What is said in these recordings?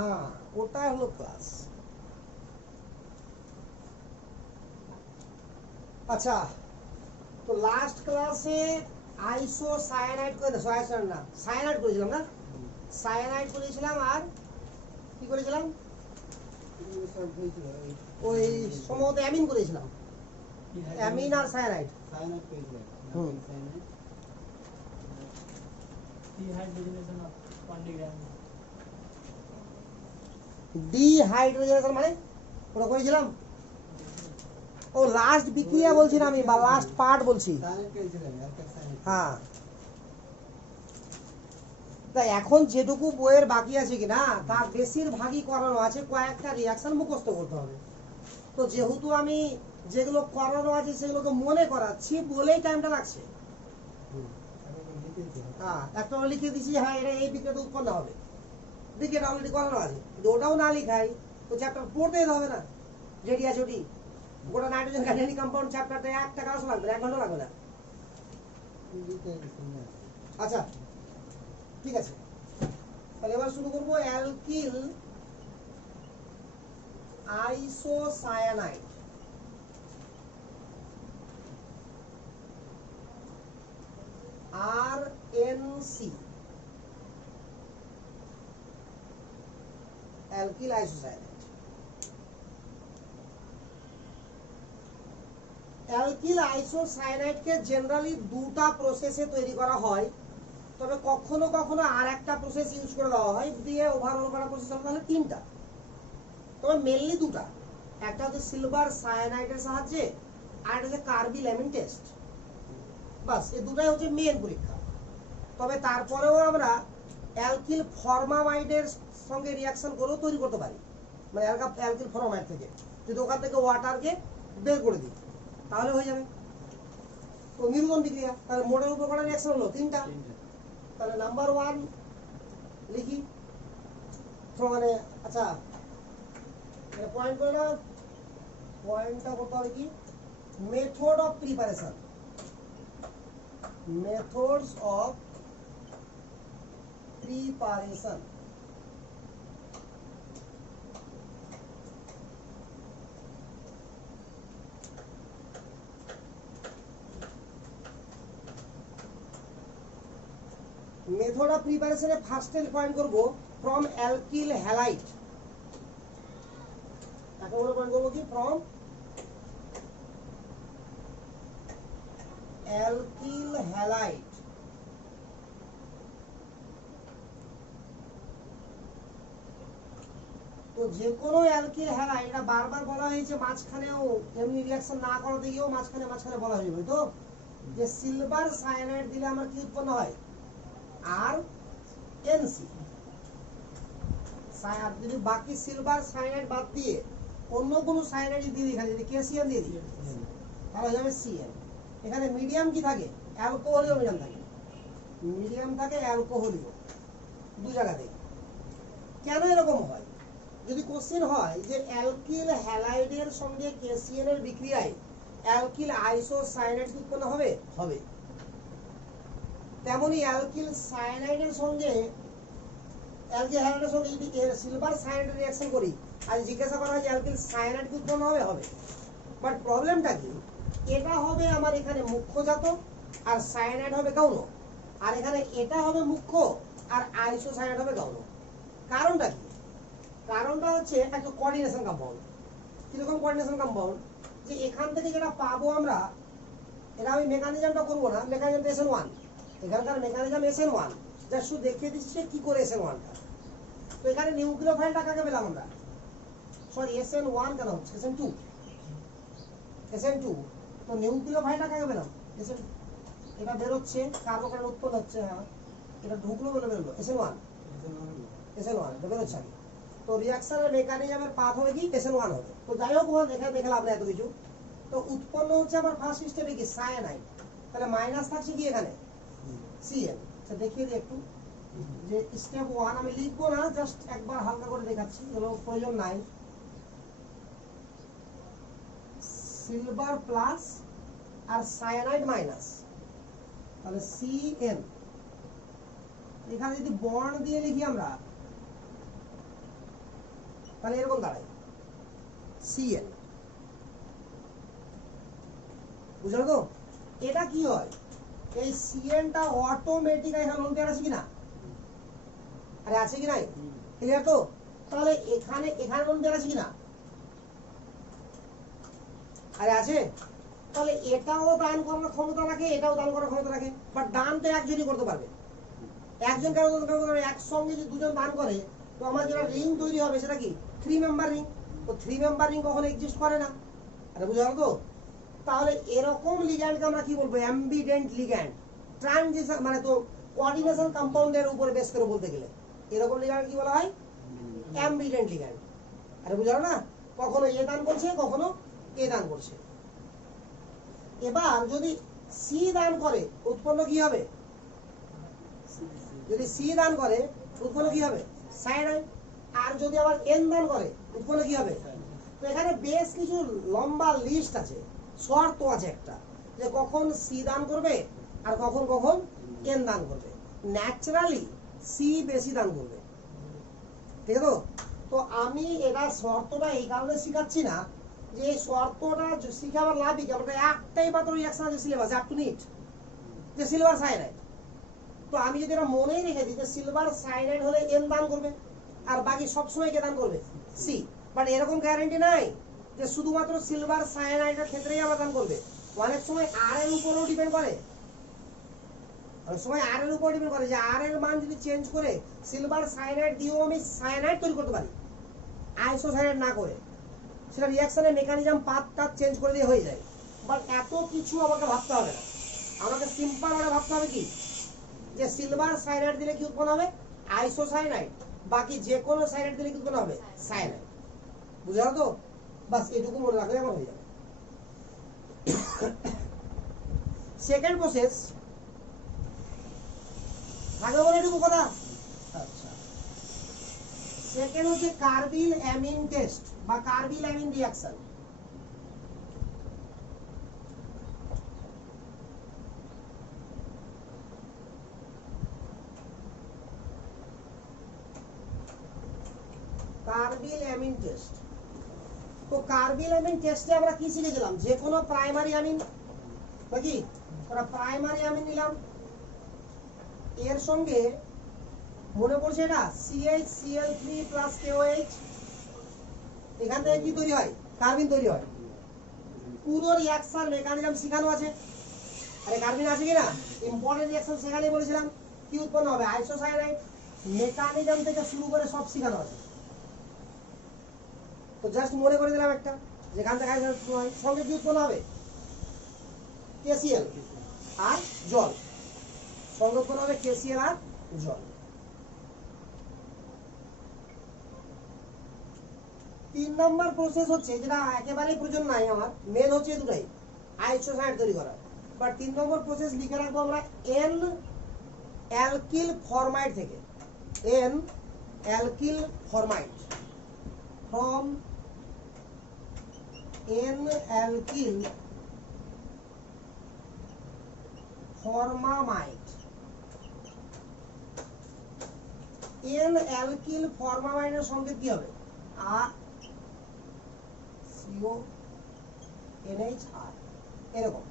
হ্যাঁ ওটাই হলো ক্লাস। আচ্ছা তো লাস্ট ক্লাসে আইসোসায়ানাইড করে না সায়ানাইড করেছিলাম না, সায়ানাইড করেছিলাম আর কি করেছিলাম ওই সম্ভবত অ্যামিন করেছিলাম, অ্যামিন আর সায়ানাইড। হুম ডিহাইড্রোজেনেশন মানে ওটা করেছিলাম, ও লাস্ট বিক্রিয়া বলছি না আমি, বা লাস্ট পার্ট বলছি। হ্যাঁ তা এখন যেটুকু বইয়ের বাকি আছে কিনা তার বেশিরভাগই করানো আছে, কয়েকটা রিয়াকশন মুখস্থ করতে হবে। তো যেহেতু আমি যেগুলো করানো আছে সেগুলোকে মনে করাচ্ছি বলেই টাইমটা লাগছে। হ্যাঁ একটা লিখে দিচ্ছি, হ্যাঁ এটা এই বিক্রিয়াতে উৎপন্ন হবে, বিক্রিয়াটা অলরেডি করানো আছে, কিন্তু ওটাও না লিখাই তো চ্যাপ্টার পড়তেই হবে না। রেডিয়াসিটি গোটা নাইট্রোজেন কার্বনিক কম্পাউন্ড চ্যাপ্টারটা একটা ক্লাস লাগবে না, 1 ঘন্টা লাগবে না। আচ্ছা ঠিক আছে, তাহলে এবার শুরু করবো alkyl isocyanide. RNC alkyl isocyanide. Alkyl আইসোসায়ানাইডকে জেনারেলি দুটা প্রসেসে তৈরি করা হয়, তবে কখনো কখনো আর একটা প্রসেস ইউজ করে দেওয়া হয়, দিয়ে ওভারঅল করা প্রসেস হলে 3টা, তবে মেনলি 2টা। একটা হচ্ছে সিলভার সায়ানাইডের সাহায্যে আর একটা হচ্ছে কার্বিল্যামিন টেস্ট, বাস এই দুটাই হচ্ছে মেন পরীক্ষা। তবে তারপরেও আমরা অ্যালকিল ফরমামাইডের সঙ্গে রিয়াকশন করেও তৈরি করতে পারি, মানে অ্যালকিল ফরমামাইড থেকে যদি ওখান থেকে ওয়াটারকে বের করে দিই তাহলে হয়ে যাবে। তো নির্গমন বিক্রিয়া, তাহলে মোটের উপর করা রিয়াকশন হলো 3টা। তাহলে নাম্বার 1 লিখি মানে, আচ্ছা পয়েন্ট করে নাও, পয়েন্টটা করতে হবে কি method of preparation, methods of preparation. Method of প্রিপারেশনে ফার্স্ট পয়েন্ট করব ফ্রম অ্যালকিল হ্যালাইড। তাকে বলে পয়েন্ট করব কি ফ্রম অ্যালকিল হ্যালাইড। তো যে কোনো অ্যালকিল হ্যালাইড, এটা বারবার বলা হয়েছে, মাঝখানেও এমনি রিঅ্যাকশন না করাতে গিয়েও মাঝখানে বলা হয়েছে তো, যে সিলভার সায়ানাইড দিলে আমার কি উৎপন্ন হয় আর এনসি। যদি বাকি সিলভার সায়ানাইড বাদ দিয়ে অন্য কোনো সায়ানাইড দিয়ে দিই, যদি ক্যালসিয়াম দিয়ে দিই তাহলে হয়ে যাবে সিএন। এখানে মিডিয়াম কি থাকে, অ্যালকোহলীয় মিডিয়াম থাকে, মিডিয়াম থাকে অ্যালকোহলীয়, দু জায়গাতে। কেন এরকম হয়, যদি কোশ্চেন হয় যে অ্যালকিল হ্যালাইডের সঙ্গে কেসিএন এর বিক্রিয়ায় অ্যালকিল আইসোসায়ানাইড উৎপন্ন হবে, হবে। তেমনি অ্যালকিল সায়ানাইডের সঙ্গে অ্যালকিল হ্যালাইডের সঙ্গে যদি সিলভার সায়ানাইড রিঅ্যাকশন করি আর জিজ্ঞাসা করা হয় যে অ্যালকিল সায়ানাইড উৎপন্ন হবে, হবে। বাট প্রবলেমটা কি, এটা হবে আমার এখানে মুখ্যজাত আর সায়ানাইড হবে গৌণ, আর এখানে এটা হবে মুখ্য আর আইসোসায়ানাইড হবে গৌণ। কারণটা কি, কারণটা হচ্ছে একটা কোঅর্ডিনেশন কম্পাউন্ড। কিরকম কোঅর্ডিনেশন কম্পাউন্ড, যে এখান থেকে যেটা পাবো আমরা, এটা আমি মেকানিজমটা করবো না, মেকানিজম SN1, এখানকার মেকানিজম SN1, যা শুধু দেখিয়ে দিচ্ছে কি করে SN1টা। তো এখানে নিউক্লিওফাইলটা কাকে পেলাম আমরা, সরি SN1 কেন হচ্ছে SN2, SN2। তো নিউক্লিওফাইলটা কাকে পেলাম SN, এটা বেরোচ্ছে কার্বন উৎপন্ন হচ্ছে, হ্যাঁ এটা ঢুকলো বলে বেরোলো SN1, SN1 এটা বেরোচ্ছে আগে। তো রিঅ্যাকশনের মেকানিজমের পাথ হবে কি SN1 হবে। তো যাই হোক এখানে দেখলাম আমরা এত কিছু, তো উৎপন্ন হচ্ছে আমার ফার্স্ট স্টেপে কি সায়ানাইড, তাহলে মাইনাস থাকছে কি এখানে সিএন। আচ্ছা দেখিয়ে দিই একটু, যে স্টেপ 1 আমি লিখবো না, জাস্ট একবার হালকা করে দেখাচ্ছি, এগুলো প্রয়োজন নাই। সিলভার প্লাস আর সায়ানাইড মাইনাস, তাহলে সিএন। এখানে যদি বন্ড দিয়ে লিখি আমরা তাহলে এরকম দাঁড়ায় Cl, বুঝলো তো? এটা কি হয়, এই Cnটা অটোমেটিক এখানে লোন পেয়ার আছে কিনা, আরে আছে কি নাই, ক্লিয়ার তো? তাহলে এখানে লোন পেয়ার আছে কিনা, আরে আছে। তাহলে এটাও দান করার ক্ষমতা রাখে, এটাও দান করার ক্ষমতা রাখে, বাট দান তো একজনই করতে পারবে। একজন কেন দান করতে পারবে, একসঙ্গে যদি দুজন দান করে তো আমার যেটা রিং তৈরি হবে সেটা কি 3 মেম্বার রিং। তো 3 মেম্বার রিং কখনো এক্সিস্ট করে না, আরে বুঝা গেল তো? তাহলে এরকম লিগ্যান্ডকে আমরা কি বলবো, অ্যাম্বিডেন্ট লিগ্যান্ড। ট্রানজিশন মানে তো কোঅর্ডিনেশন কম্পাউন্ডের উপর বেস করে বলতে গেলে এরকম লিগ্যান্ড কি বলা হয়, অ্যাম্বিডেন্ট লিগ্যান্ড। আরে বুঝা গেল না? কখনো এ দান করছে, কখনো এ দান করছে। এবার যদি সি দান করে উৎপন্ন কি হবে, যদি সি দান করে উৎপন্ন কি হবে, সায়ানাইড। আর যদি আবার এন দান করে উৎপন্ন কি হবে। তো এখানে বেশ কিছু লম্বা লিস্ট আছে, শর্ত আছে একটা, যে কখন সি দান করবে আর কখন কখন এন দান করবে। ন্যাচারালি সি বেশি দান করবে, ঠিক আছে তো? তো আমি এটা শর্তটা এই কারণে শিখাচ্ছি না যে এই শর্তটা শিখাবার লাভই কি, আমরা একটাই মাত্র রিঅ্যাকশন আছে সিলেবাসে আপ টু নিট, যে সিলভার সায়ানাইড। তো আমি যদি এটা মনেই রেখে দিই যে সিলভার সায়ানাইড হলে এন দান করবে আর বাকি সব সময় কে দান করবে, সি। বাট এরকম গ্যারান্টি নাই যে শুধুমাত্র সিলভার সায়ানাইডের ক্ষেত্রেই আমার দান করবে। অনেক সময় আর এর উপরও ডিপেন্ড করে, অনেক সময় আর এর উপর ডিপেন্ড করে, যে আর এর মান যদি চেঞ্জ করে সিলভার সায়ানাইড দিয়েও আমি সায়ানাইড তৈরি করতে পারি, আইসোসায়ানাইড না করে। সেটা রিঅ্যাকশনের মেকানিজম পাথটা চেঞ্জ করে দিয়ে হয়ে যায়। বাট এত কিছু আমাকে ভাবতে হবে না, আমাকে সিম্পল ভাবে ভাবতে হবে কি, যে সিলভার সায়ানাইড দিলে কি উৎপন্ন হবে, আইসোসায়ানাইড। বাকি যে কোনো সায়ানাইড দিলে কি উৎপন্ন হবে, সায়ানাইড। বুঝা গেল তো? বাস এটুকু মনে রাখলে আমার হয়ে যাবে। সেকেন্ড প্রসেস আগে বলে এটুকু কথা। আচ্ছা, সেকেন্ড হচ্ছে কার্বিল অ্যামিন টেস্ট বা carbyl amine reaction. Carbyl amine test. তো কার্বিল অ্যামিন টেস্টে আমরা কি শিখেছিলাম, যে কোনো প্রাইমারি অ্যামিন নাকি, ওরা প্রাইমারি অ্যামিন নিলাম, এর সঙ্গে মনে পড়ছে এটা CH Cl3 প্লাস KOH, এখান থেকে কি তৈরি হয়, কার্বিন তৈরি হয়। পুরো রিঅ্যাকশন মেকানিজম শেখানো আছে, আরে কার্বিন আছে কিনা, ইম্পর্টেন্ট রিঅ্যাকশন সেখানেই বলেছিলাম কি উৎপন্ন হবে, আইসোসায়ানাইড। মেকানিজম থেকে শুরু করে সব শেখানো আছে। তো জাস্ট মনে করে দিলাম একটা, যেখান থেকে উৎপন্ন হয়, সঙ্গে কি উৎপন্ন হবে, KCl আর জল, সঙ্গে উৎপন্ন হবে KCl আর জল। 3 নম্বর প্রসেস হচ্ছে যেটা একেবারেই প্রয়োজন নাই, আমার মেন হচ্ছে দুটাই, আইসোসায়ানাইড তৈরি করা। বাট 3 নম্বর প্রসেস লিখে রাখবো আমরা এন অ্যালকিল ফরমাইড থেকে, N alkyl formamide, from N alkyl formamide. N alkyl ফরমামাইডের সংকেত কি হবে, CONH এরকম।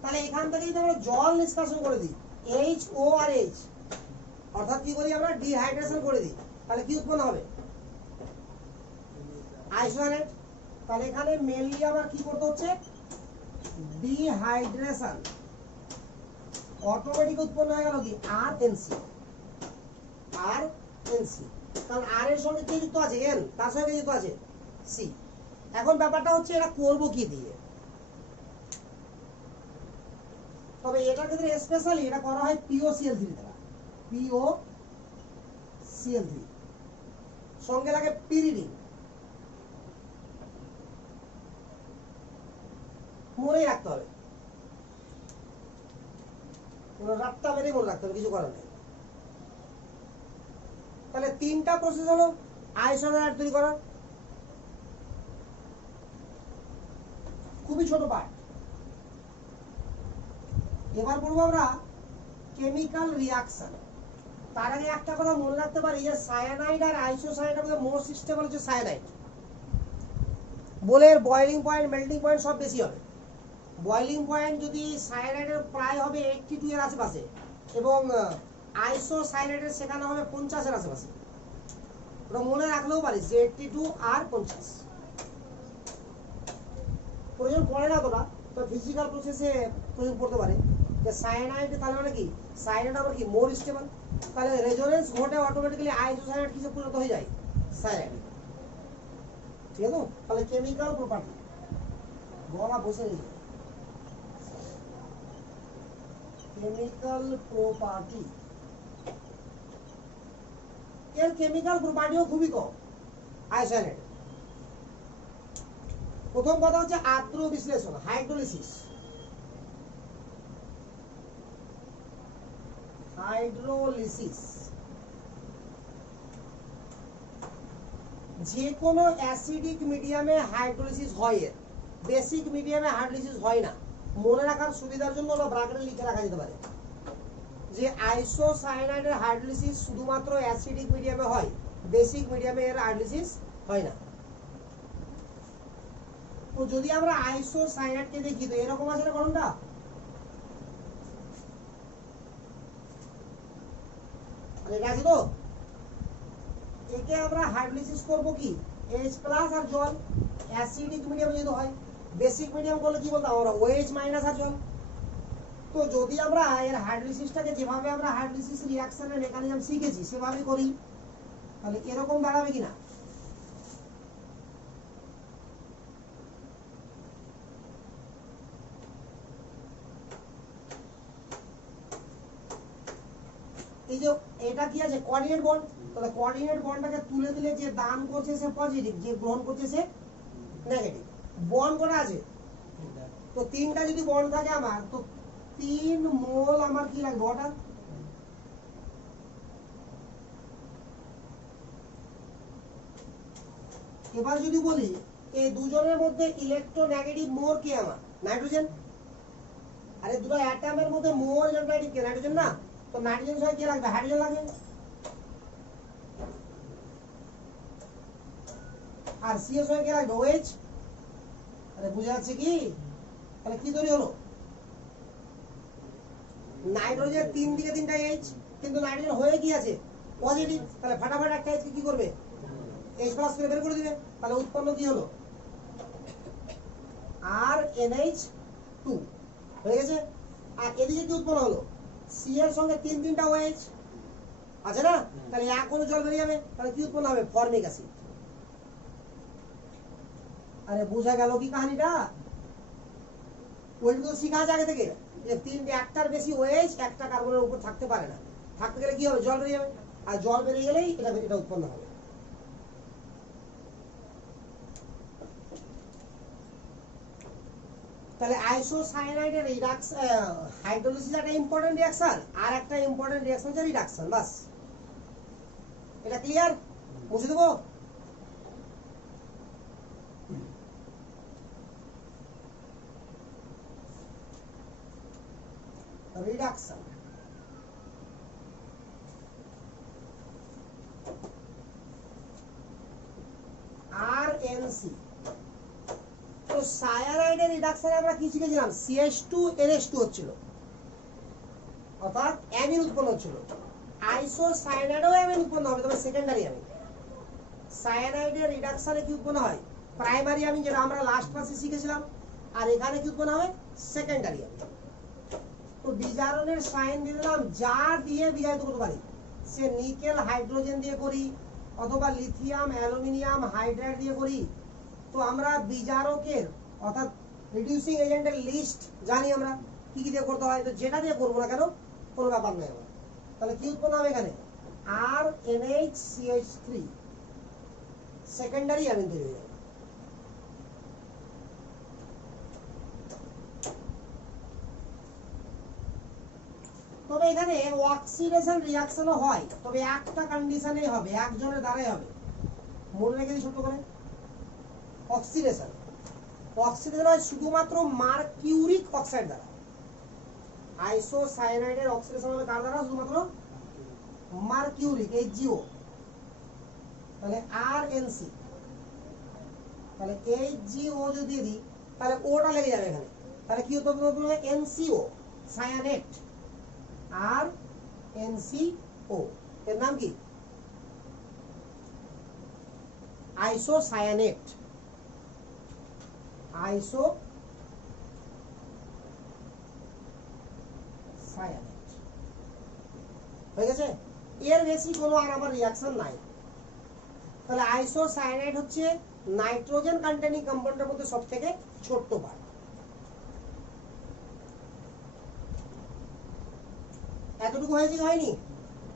তাহলে এখান থেকে যদি আমরা জল নিষ্কাশন করে দিই HO আর H, অর্থাৎ কি করি আমরা ডিহাইড্রেশন করে দিই, তাহলে কি উৎপন্ন হবে, আইসোসায়ানাইড। তাহলে এখানে মেইনলি আমার কি করতে হচ্ছে, ডিহাইড্রেশন, অটোমেটিক উৎপন্ন হয়ে গেল কি RNC, কারণ আর এর সঙ্গে কি যুক্ত আছে, এন, তার সঙ্গে যুক্ত আছে সি। এখন ব্যাপারটা হচ্ছে এটা করব কি দিয়ে, তবে এটার ক্ষেত্রে স্পেশালি এটা করা হয় POCl3 দ্বারা, POCl3 সঙ্গে লাগে পিরিডিন। মনে রাখতে হবে, কোনো রাতটা মেরে মনে রাখতে হবে, কিছু করার নেই। তাহলে 3টা প্রসেস হলো আইসোসায়ানাইড তৈরি করার, খুবই ছোট পার্ট। এবার পড়বো আমরা কেমিক্যাল রিঅ্যাকশন। তার আগে একটা কথা মনে রাখতে পারি যে সায়ানাইড আর আইসোসায়ানাইডের মধ্যে মোস্ট স্টেবল হচ্ছে সায়ানাইড। বলের বয়লিং পয়েন্ট, মেল্টিং পয়েন্ট সব বেশি হবে। বয়লিং পয়েন্ট যদি সায়ানাইডের প্রায় হবে 82 এর আশেপাশে এবং আইসোসায়ানাইডের সেখানে হবে 50 এর আশেপাশে। ওটা মনে রাখলেও পারিস যে 82 আর 50। প্রয়োজন পড়ে না তোরা, তো ফিজিক্যাল প্রসেসে প্রয়োজন পড়তে পারে যে সায়ানাইড তাহলে মানে কি, সায়ানাইড আবার কি মোর স্টেবল, তাহলে রেজোনেন্স ঘটে অটোমেটিক্যালি আইসোসায়ানাইড কিসে পরিণত হয়ে যায়, সায়ানাইড। ঠিক আছে, তাহলে কেমিক্যাল প্রপার্টি বলা বসে নেই, কেমিক্যাল প্রপার্টি এর কেমিক্যাল প্রপার্টিও খুবই কম আইসোসায়ানাইড। প্রথম কথা হচ্ছে আদ্র বিশ্লেষণ, হাইড্রোলিসিস। হাইড্রোলিসিস যে কোনো অ্যাসিডিক মিডিয়ামে হাইড্রোলিসিস হয়, এর বেসিক মিডিয়ামে হাইড্রোলিসিস হয় না। মনে রাখার সুবিধার জন্য ওটা ব্র্যাকেটে লিখে রাখা যেতে পারে যে আইসোসায়ানাইডের হাইড্রোলিসিস শুধুমাত্র অ্যাসিডিক মিডিয়ামে হয়, বেসিক মিডিয়ামে এর হাইড্রোলিসিস হয় না। তো যদি আমরা আইসোসায়ানাইডকে দেখি তো এরকম আছে না গঠনটা, এটা আছে তো, একে আমরা হাইড্রোলিসিস করব কি H+ আর জল, অ্যাসিডিক মিডিয়াম যদি হয়। বেসিক মিডিয়াম করলে কি বলতাম আমরা OH- আর জল। তো যদি আমরা এর হাইড্রোলিসিসটাকে যেভাবে আমরা হাইড্রোলিসিস রিঅ্যাকশনের মেকানিজম শিখেছি সেভাবে করি তাহলে এরকম দাঁড়াবে কিনা, এই যে এটা কি আছে কোঅর্ডিনেট বন্ড, তাহলে কোঅর্ডিনেট বন্ডটাকে তুলে দিলে যে দান করছে সে পজিটিভ, যে গ্রহণ করছে সে নেগেটিভ। বন্ড কটা আছে, তো তিনটা যদি বন্ড থাকে আমার তো 3 মোল আমার কি লাগবে ওটা, এবার যদি বলি এই দুজনের মধ্যে ইলেকট্রোনেগেটিভ মোর কে আমার, নাইট্রোজেন। আরে দুটো অ্যাটমের মধ্যে মোর ইলেকট্রোনেগেটিভ কে, নাইট্রোজেন না, তো নাইট্রোজেন সঙ্গে কে লাগবে, হাইড্রোজেন লাগবে। আর সিএস সঙ্গে কে লাগবে, OH। আরে বুঝা যাচ্ছে কি, তাহলে কি তৈরি হলো, নাইট্রোজেন 3 দিকে 3টা H, কিন্তু নাইট্রোজেন হয়ে কি আছে পজিটিভ, তাহলে ফাটাফাট একটা H কি করবে, H+ করে বের করে দিবে, তাহলে উৎপন্ন কি হলো RNH2 হয়ে গেছে। আর এদিকে কি উৎপন্ন হলো, C এর সঙ্গে 3টা OH আছে না, তাহলে এক কোনো জল বেরিয়ে যাবে, তাহলে কি উৎপন্ন হবে, ফর্মিক অ্যাসিড। আরে বোঝা গেল কি কাহিনীটা, ওইটা তো শিখা আছে আগে থেকে যে একটার বেশি OH একটা কার্বনের উপর থাকতে পারে না, থাকতে গেলে কি হবে, জল বেরিয়ে যাবে, আর জল বেরিয়ে গেলেই এটা উৎপন্ন হবে। তাহলে আইসোসায়ানাইডের হাইড্রোলিসিস একটা ইম্পর্টেন্ট রিঅ্যাকশন, আর একটা ইম্পর্টেন্ট রিঅ্যাকশন হচ্ছে রিডাকশন। বাস এটা ক্লিয়ার, বুঝে দেবো। Reduction RNC। তো সায়ানাইডের রিডাকশনে আমরা কি শিখেছিলাম, CH2NH2 হচ্ছিল, অর্থাৎ অ্যামিন উৎপন্ন হচ্ছিল। আইসোসায়ানাইডেও অ্যামিন উৎপন্ন হবে, তবে সেকেন্ডারি অ্যামিন। সায়ানাইডের রিডাকশনে কি উৎপন্ন হয়, প্রাইমারি অ্যামিন, যেটা আমরা লাস্ট ক্লাসে শিখেছিলাম, আর এখানে কি উৎপন্ন হবে, সেকেন্ডারি অ্যামিন। তো বিজারণের সাইন দিয়ে দিলাম, যা দিয়ে বিজারিত করতে পারি, সে নিকেল হাইড্রোজেন দিয়ে করি অথবা লিথিয়াম অ্যালুমিনিয়াম হাইড্রাইড দিয়ে করি। তো আমরা বিজারকের অর্থাৎ রিডিউসিং এজেন্টের লিস্ট জানি আমরা কি কি দিয়ে করতে হয়, তো যেটা দিয়ে করবো না কেন কোনো ব্যাপার নেই আমার। তাহলে কি উৎপন্ন হবে এখানে, RNHCH3, সেকেন্ডারি অ্যামিন তৈরি হয়ে যাবে। তবে এখানে অক্সিডেশন রিঅ্যাকশনও হয়, তবে একটা কন্ডিশনেই হবে, একজনের দ্বারাই হবে, মনে রেখে দিই ছোট করে। অক্সিডেশন হয় শুধুমাত্র মার্কিউরিক অক্সাইড দ্বারা। আইসোসায়ানাইডের অক্সিডেশন হবে কার দ্বারা, শুধুমাত্র কিউরিক HgO, তাহলে RNC, তাহলে HgO যদি দিই তাহলে ওটা লেগে যাবে এখানে, তাহলে কি হতে হবে NCO সায়ানেট, RNCO, এর নাম কি আইসোসায়ানেট, আইসোসায়ানেট হয়ে গেছে। এর বেশি কোনো আর আমার রিঅ্যাকশন নাই। তাহলে আইসোসায়ানাইড হচ্ছে নাইট্রোজেন কন্টেনিং কম্পাউন্ডের মধ্যে সবথেকে ছোট্ট পার্ট। এতটুকু হয়েছে কি হয়নি?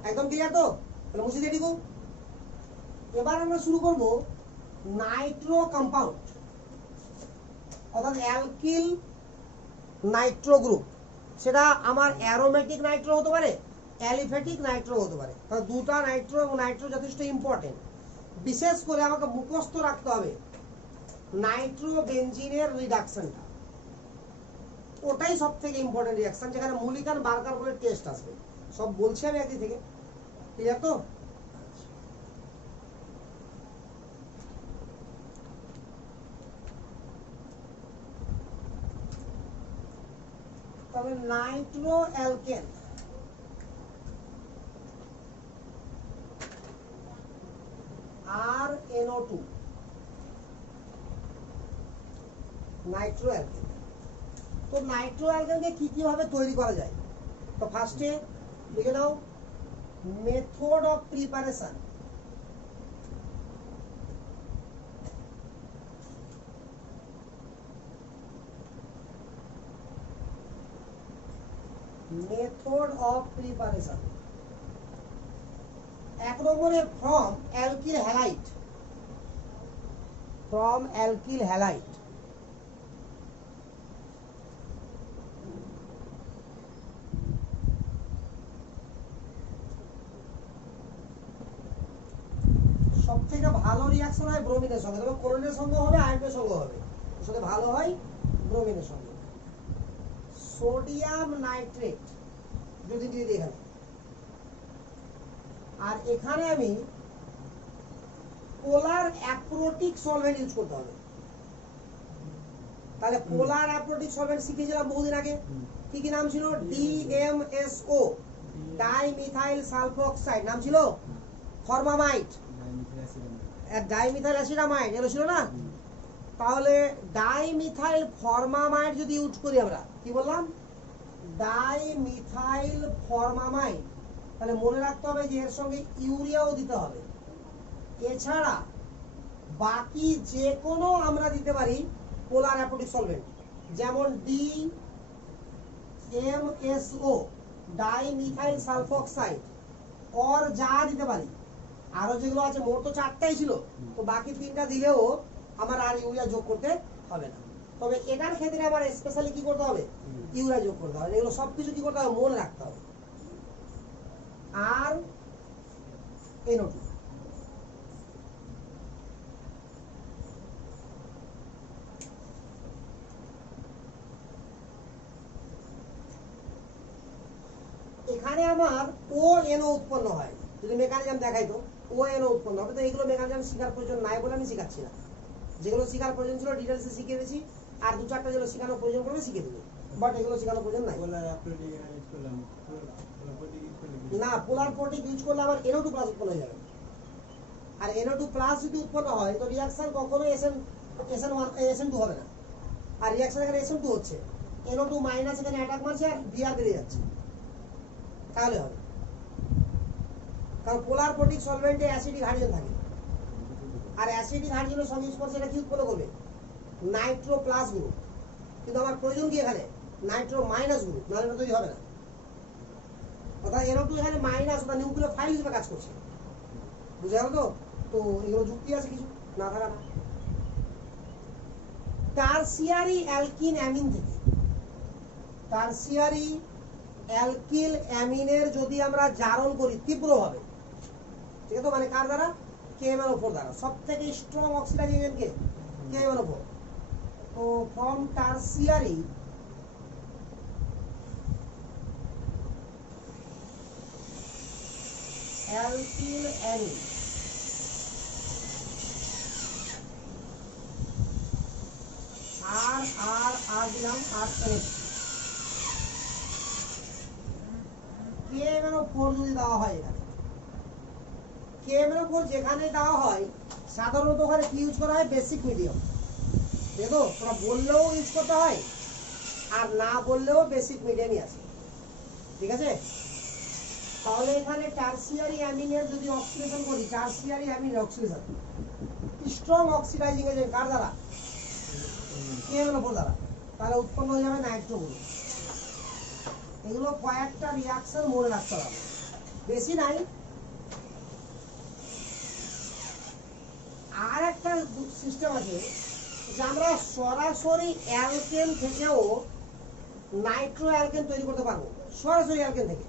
একদম ক্লিয়ার তো? তাহলে মুছে দিয়ে দিবো। এবার আমরা শুরু করব নাইট্রো কম্পাউন্ড, অর্থাৎ অ্যালকিল নাইট্রো গ্রুপ। সেটা আমার অ্যারোমেটিক নাইট্রো হতে পারে, অ্যালিফ্যাটিক নাইট্রো হতে পারে। তাহলে দুটা নাইট্রো এবং নাইট্রো যথেষ্ট ইম্পর্টেন্ট। বিশেষ করে আমাকে মুখস্থ রাখতে হবে নাইট্রো বেনজিনের রিডাকশনটা, ওটাই সব থেকে ইম্পর্টেন্ট রিঅ্যাকশন, যেখানে মূলিকান বারকার করে টেস্ট আসবে। সব বলছি আমি একদিন থেকে, ক্লিয়ার তো? তবে nitro alkane RNO2, nitro alkane. তো নাইট্রো অ্যালকেনকে কি কি ভাবে তৈরি করা যায়? তো ফার্স্টে লিখে নাও method of preparation. Method of preparation এক নম্বরে from alkyl halide, from alkyl halide. সব থেকে ভালো রিঅ্যাকশন হয় ব্রোমিনের সঙ্গে, তবে ক্লোরিনের সঙ্গে হবে, আয়নের সঙ্গে হবে, আসলে ভালো হয় ব্রোমিনের সঙ্গে। সোডিয়াম নাইট্রেট যদি দিয়ে দিই এখানে, আর এখানে আমি পোলার অ্যাপ্রোটিক সলভেন্ট ইউজ করতে হবে। তাহলে পোলার অ্যাপ্রোটিক সলভেন্ট শিখেছিলাম বহুদিন আগে, কি কি নাম ছিল? DMSO, ডাইমিথাইল সালফোক্সাইড, নাম ছিল ফরমামাইড, ডাইমিথাইল অ্যাসিডামাইড, এগুলো ছিল না? তাহলে ডাইমিথাইল ফরমামাইড যদি ইউজ করি আমরা, কি বললাম? ডাইমিথাইল ফরমামাইড, তাহলে মনে রাখতে হবে যে এর সঙ্গে ইউরিয়াও দিতে হবে। এছাড়া বাকি যে কোনো আমরা দিতে পারি পোলার অ্যাপ্রোটিক সলভেন্ট, যেমন DMSO, ডাইমিথাইল সালফোক্সাইড, অর যা দিতে পারি। আরো যেগুলো আছে, মোট তো 4টাই ছিল, তো বাকি 3টা দিলেও আমার আর ইউরিয়া যোগ করতে হবে না। তবে এটার ক্ষেত্রে আমার স্পেশালি কি করতে হবে? ইউরিয়া যোগ করতে হবে। এগুলো সবকিছু কি করতে হবে? মনে রাখতে হবে। আর NO2, এখানে আমার ONO উৎপন্ন হয়। যদি মেকানিজম দেখাই তো ONO উৎপন্ন হবে। তো এগুলো মেকানিজম শেখার প্রয়োজন নাই বলে আমি শেখাচ্ছি না। যেগুলো শেখার প্রয়োজন ছিল ডিটেলসে শিখিয়ে দিয়েছি, আর 2-4টা যেগুলো শেখানোর প্রয়োজন পড়বে শিখিয়ে দেবো, বাট এগুলো শেখানোর প্রয়োজন নাই। না, পোলার প্রোটিক ইউজ করলে আবার NO2 প্লাস উৎপন্ন হয়ে যাবে। আর NO2 প্লাস যদি উৎপন্ন হয় তো রিঅ্যাকশন কখনোই SN2 হবে না। আর রিঅ্যাকশন এখানে SN2 হচ্ছে, NO2 মাইনাস এখানে অ্যাটাক মারছে আর বিআর বেরিয়ে যাচ্ছে, তাহলে হবে। কারণ পোলার প্রোটিক সলভেন্টে অ্যাসিডিক হাইড্রোজেন থাকে, আর অ্যাসিডিক হাইড্রোজেনের সংস্পর্শে এটা কি উৎপন্ন করবে? Nitro plus group. কিন্তু আমার প্রয়োজন কি এখানে? নাইট্রো মাইনাস গ্রুপ, নাহলে এটা তৈরি হবে না। অর্থাৎ NO2 এখানে মাইনাস, ওটা নিউক্লিওফাইল হিসেবে কাজ করছে। বুঝা গেল তো? তো এগুলো যুক্তি আছে কিছু, না থাকা না। টারসিয়ারি অ্যালকিন অ্যামিন থেকে, টারসিয়ারি অ্যালকিল অ্যামিনের যদি আমরা জারণ করি তীব্রভাবে, ঠিক আছে? মানে কার দ্বারা? KMnO4 দ্বারা। সব থেকে স্ট্রং অক্সিডাইজিং এজেন্ট কে? KMnO4। তো ফ্রম টারসিয়ারি অ্যালকিল অ্যামিন, আর আর আর দিলাম আর KMnO4 যদি দেওয়া হয় এখানে, KMnO4 যেখানে দেওয়া হয় সাধারণত ওখানে কি ইউজ করা হয়, বেসিক মিডিয়াম। দেখো তোমরা বললেও ইউজ করতে হয় আর না বললেও বেসিক মিডিয়ামই আছে, ঠিক আছে। তাহলে এখানে টারসিয়ারি অ্যামিনের যদি অক্সিডেশন করি, টারসিয়ারি অ্যামিনের অক্সিডেশন স্ট্রং অক্সিডাইজিং এজেন্ট কার দ্বারা, KMnO4 দ্বারা, তাহলে উৎপন্ন হয়ে যাবে নাইট্রোগুলো। এগুলো কয়েকটা রিয়াকশন মনে রাখতে হবে, বেশি নাই। আর একটা সিস্টেম আছে যে আমরা সরাসরি অ্যালকেন থেকেও নাইট্রো অ্যালকেন তৈরি করতে পারবো, সরাসরি অ্যালকেন থেকে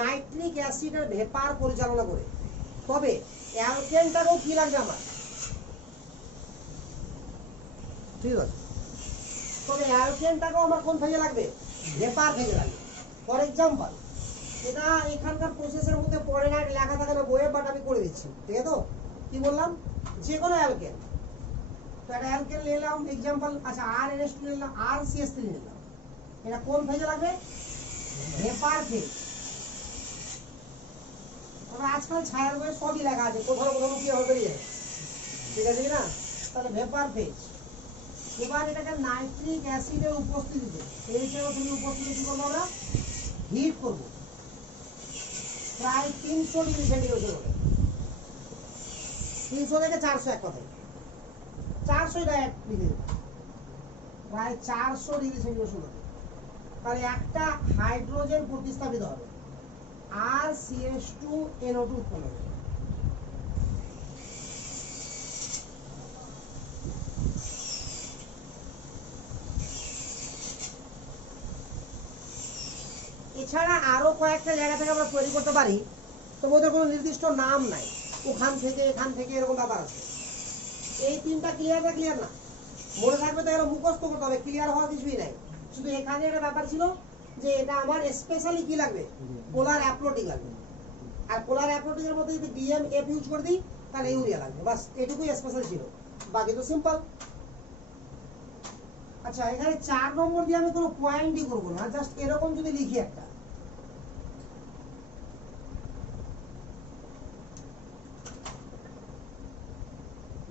নাইট্রিক অ্যাসিডের ভেপার পরিচালনা করে। তবে অ্যালকেনটাকেও কি লাগবে আমার, ঠিক আছে, তবে অ্যালকেনটাকেও আমার কোন ফেজে লাগবে, ভেপার ফেজে লাগবে। ফর এক্সাম্পল, এটা এখানকার প্রসেসের মধ্যে পড়ে না, লেখা থাকে না বইয়ে, বাট আমি করে দিচ্ছি, ঠিক আছে। তো কি বললাম, যে কোনো অ্যালকেন, তো একটা অ্যালকেন নিলাম এক্সাম্পল, আচ্ছা RNH2 নিলাম, RCH3 নিলাম, এটা কোন ফেজে লাগবে, ভেপার ফেজ। তবে আজকাল ছায়ার বইয়ে সবই লেখা আছে, কোথাও কোথাও কি হবে বেরিয়ে যাবে, ঠিক আছে কিনা। তাহলে ভেপার ফেজ। এবার এটাকে নাইট্রিক অ্যাসিডের উপস্থিতিতে, HNO3 উপস্থিতিতে কি করবো আমরা, হিট করবো প্রায় 300 ডিগ্রি সেন্টিগ্রেড, 300 থেকে 400, এক কথায় 400 ডিগ্রি, প্রায় 400 ডিগ্রি সেন্টিগ্রেড শুরু হবে। তাহলে একটা হাইড্রোজেন প্রতিস্থাপিত হবে, RCH2NO2 উৎপন্ন হবে। এছাড়া আরো কয়েকটা জায়গা থেকে আমরা তৈরি করতে পারি, তবে ওদের কোনো নির্দিষ্ট নাম নাই, ওখান থেকে এখান থেকে এরকম ব্যাপার আছে। এই তিনটা ক্লিয়ার না, ক্লিয়ার না মনে থাকবে, তো এগুলো মুখস্থ করতে হবে, ক্লিয়ার হওয়ার কিছুই নাই। শুধু এখানে একটা ব্যাপার ছিল যে এটা আমার স্পেশালি কি লাগবে, পোলার অ্যাপ্লোটিক লাগবে, আর পোলার অ্যাপ্লোটিকের মধ্যে যদি BMF ইউজ করে দিই তাহলে ইউরিয়া লাগবে, বাস এটুকুই স্পেশাল ছিল, বাকি তো সিম্পল। আচ্ছা এখানে 4 নম্বর দিয়ে আমি কোনো পয়েন্টই করবো না, জাস্ট এরকম যদি লিখি একটা,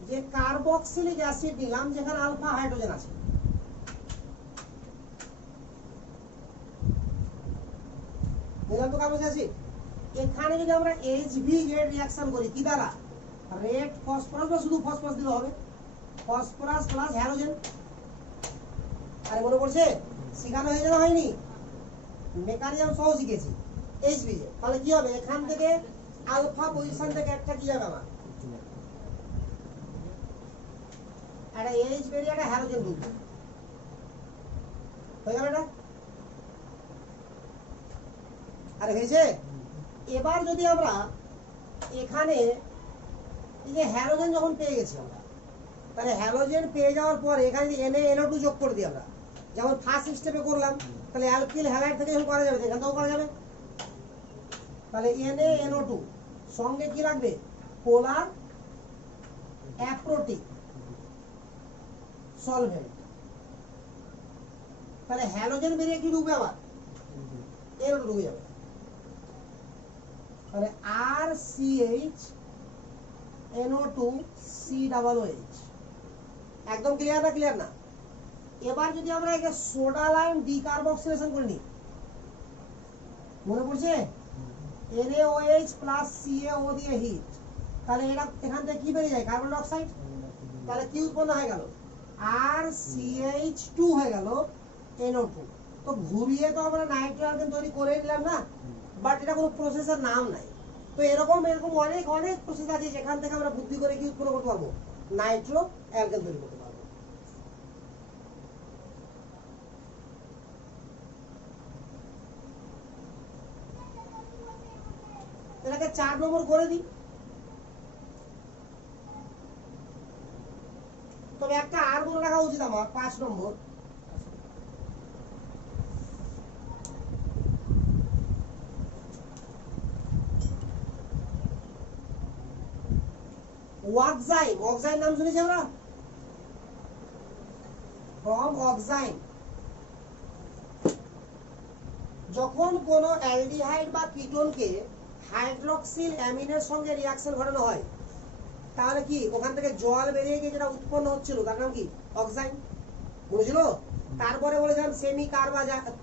যে কার্বক্সিলিক অ্যাসিড নিলাম যেখানে আলফা হাইড্রোজেন আছে, নিলাম তো কার্বক্সিলিক অ্যাসিড। এখানে যদি আমরা HB গ্রেড রিঅ্যাকশন করি কি দ্বারা, রেড ফসফরাস, বা শুধু ফসফরাস দিলে হবে, ফসফরাস প্লাস হ্যালোজেন। আরে মনে পড়ছে, শেখানো হয়ে যাবে, হয়নি, মেকানিজম সহ শিখেছি, HB। তাহলে কি হবে, এখান থেকে আলফা পজিশন থেকে একটা কি যাবে আমার, একটা H বেরিয়ে একটা হ্যালোজেন ঢুকবে, হয়ে গেল এটা। আরে হয়েছে। এবার যদি আমরা এখানে এই যে হ্যালোজেন যখন পেয়ে গেছি আমরা, তাহলে হ্যালোজেন পেয়ে যাওয়ার পর এখানে যদি NaNO2 যোগ করে দিই আমরা, যেমন ফার্স্ট স্টেপে করলাম, তাহলে অ্যালকিল হ্যালাইড থেকে যখন করা যাবে এখান থেকেও করা যাবে। তাহলে NaNO2 সঙ্গে কি লাগবে, পোলার অ্যাপ্রোটিক সলভেন্ট, তাহলে হ্যালোজেন বেরিয়ে কি ঢুকবে, আবার NO2 ঢুকে যাবে। তাহলে RCH NO2COOH, একদম ক্লিয়ার না, ক্লিয়ার না। এবার যদি আমরা একে সোডা লাইম ডিকার্বক্সিলেশন করে নিই, মনে পড়ছে, NaOH প্লাস CaO দিয়ে হিট, তাহলে এটা এখান থেকে কি বেরিয়ে যায়, কার্বন ডাই অক্সাইড, তাহলে কি উৎপন্ন হয়ে গেল, RCH2 হয়ে গেল NO2। তো ঘুরিয়ে তো আমরা নাইট্রো অ্যালকেন তৈরি করে নিলাম না, বাট এটা কোনো প্রসেসের নাম নাই। তো এরকম এরকম অনেক অনেক প্রসেস আছে যেখান থেকে আমরা বুদ্ধি করে কি উৎপন্ন করতে পারবো, নাইট্রো অ্যালকেন তৈরি করতে পারবো। এটাকে 4 নম্বর করে দিই। তবে একটা আর বলে রাখা উচিত আমার, 5 নম্বর, ওয়াক্সাইম, অক্সাইম নাম শুনেছি আমরা, ফ্রম অক্সাইম। যখন কোন অ্যালডিহাইড বা কিটোনকে হাইড্রক্সিল অ্যামিনের সঙ্গে রিঅ্যাকশন ঘটানো হয়, তাহলে কি ওখান থেকে জল বেরিয়ে গিয়ে যেটা উৎপন্ন হচ্ছিল তার নাম কি? অক্সাইম। বুঝলো? তারপরে বলেছিলাম সেমি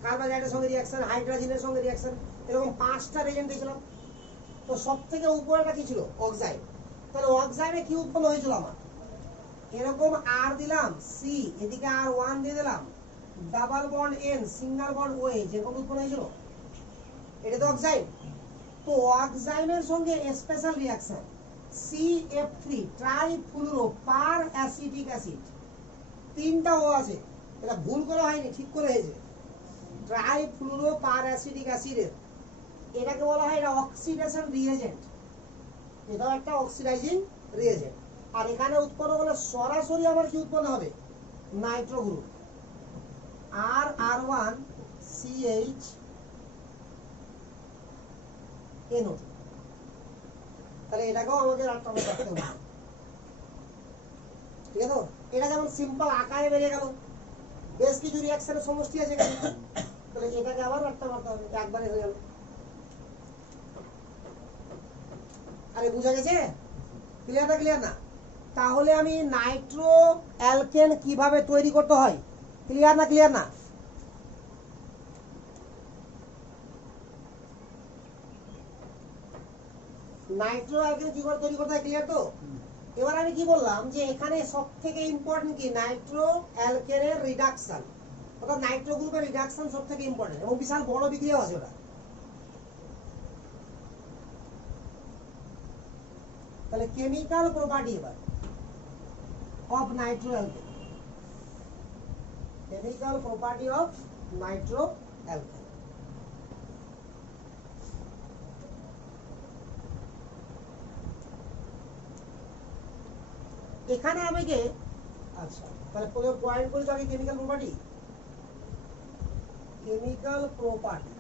কার্বাজাইডের সঙ্গে রিঅ্যাকশন, হাইড্রোজেনের সঙ্গে রিঅ্যাকশন, এরকম 5টা রিজেন্ট দিয়েছিলাম। তো সব থেকে উপরেটা কি ছিল? অক্সাইম। তাহলে অক্সাইমে কি উৎপন্ন হয়েছিল আমার? এরকম আর দিলাম সি, এদিকে আর 1 দিয়ে দিলাম, double bond N, single bond O, যেরকম উৎপন্ন হয়েছিল, এটা তো অক্সাইম। তো অক্সাইমের সঙ্গে special reaction CF3 trifluoro per acetic acid, 3টা ও আছে, এটা ভুল করে হয়নি, ঠিক করে হয়েছে। ট্রাইফ্লুরো পার অ্যাসিটিক অ্যাসিডের, এটাকে বলা হয় এটা অক্সিডেশন রিএজেন্ট, এটাও একটা অক্সিডাইজিং রিএজেন্ট। আর এখানে উৎপন্ন হলে সরাসরি আমার কি উৎপন্ন হবে? Nitro group, R1 CH NO2। তাহলে এটাকেও আমাকে রাখতে হবে, ঠিক আছে? এটা যেমন সিম্পল আকারে বেরিয়ে গেল, বেশ কিছু রিঅ্যাকশনের সমষ্টি আছে এখানে, তাহলে এটাকে আবার রাখতে পারতে হবে, একবারে হয়ে গেল। আরে বুঝা গেছে? ক্লিয়ার না? ক্লিয়ার না? তাহলে আমি নাইট্রো অ্যালকেন কিভাবে তৈরি করতে হয়, ক্লিয়ার না? ক্লিয়ার না? নাইট্রো অ্যালকেন কি করে তৈরি করতে হয়, ক্লিয়ার তো? এবার আমি কি বললাম যে এখানে সব থেকে ইম্পর্টেন্ট কি? নাইট্রো অ্যালকেনের রিডাকশন, অর্থাৎ নাইট্রো গ্রুপের রিডাকশন সব থেকে ইম্পর্টেন্ট, এবং বিশাল বড় বিক্রিয়া আছে ওটা। তাহলে কেমিক্যাল প্রপার্টি এবার of Nitro alkane, chemical property of Nitro alkane. এখানে আমাকে, আচ্ছা তাহলে প্রথমে পয়েন্ট করি তো আগে কেমিক্যাল প্রপার্টি। কেমিক্যাল প্রপার্টি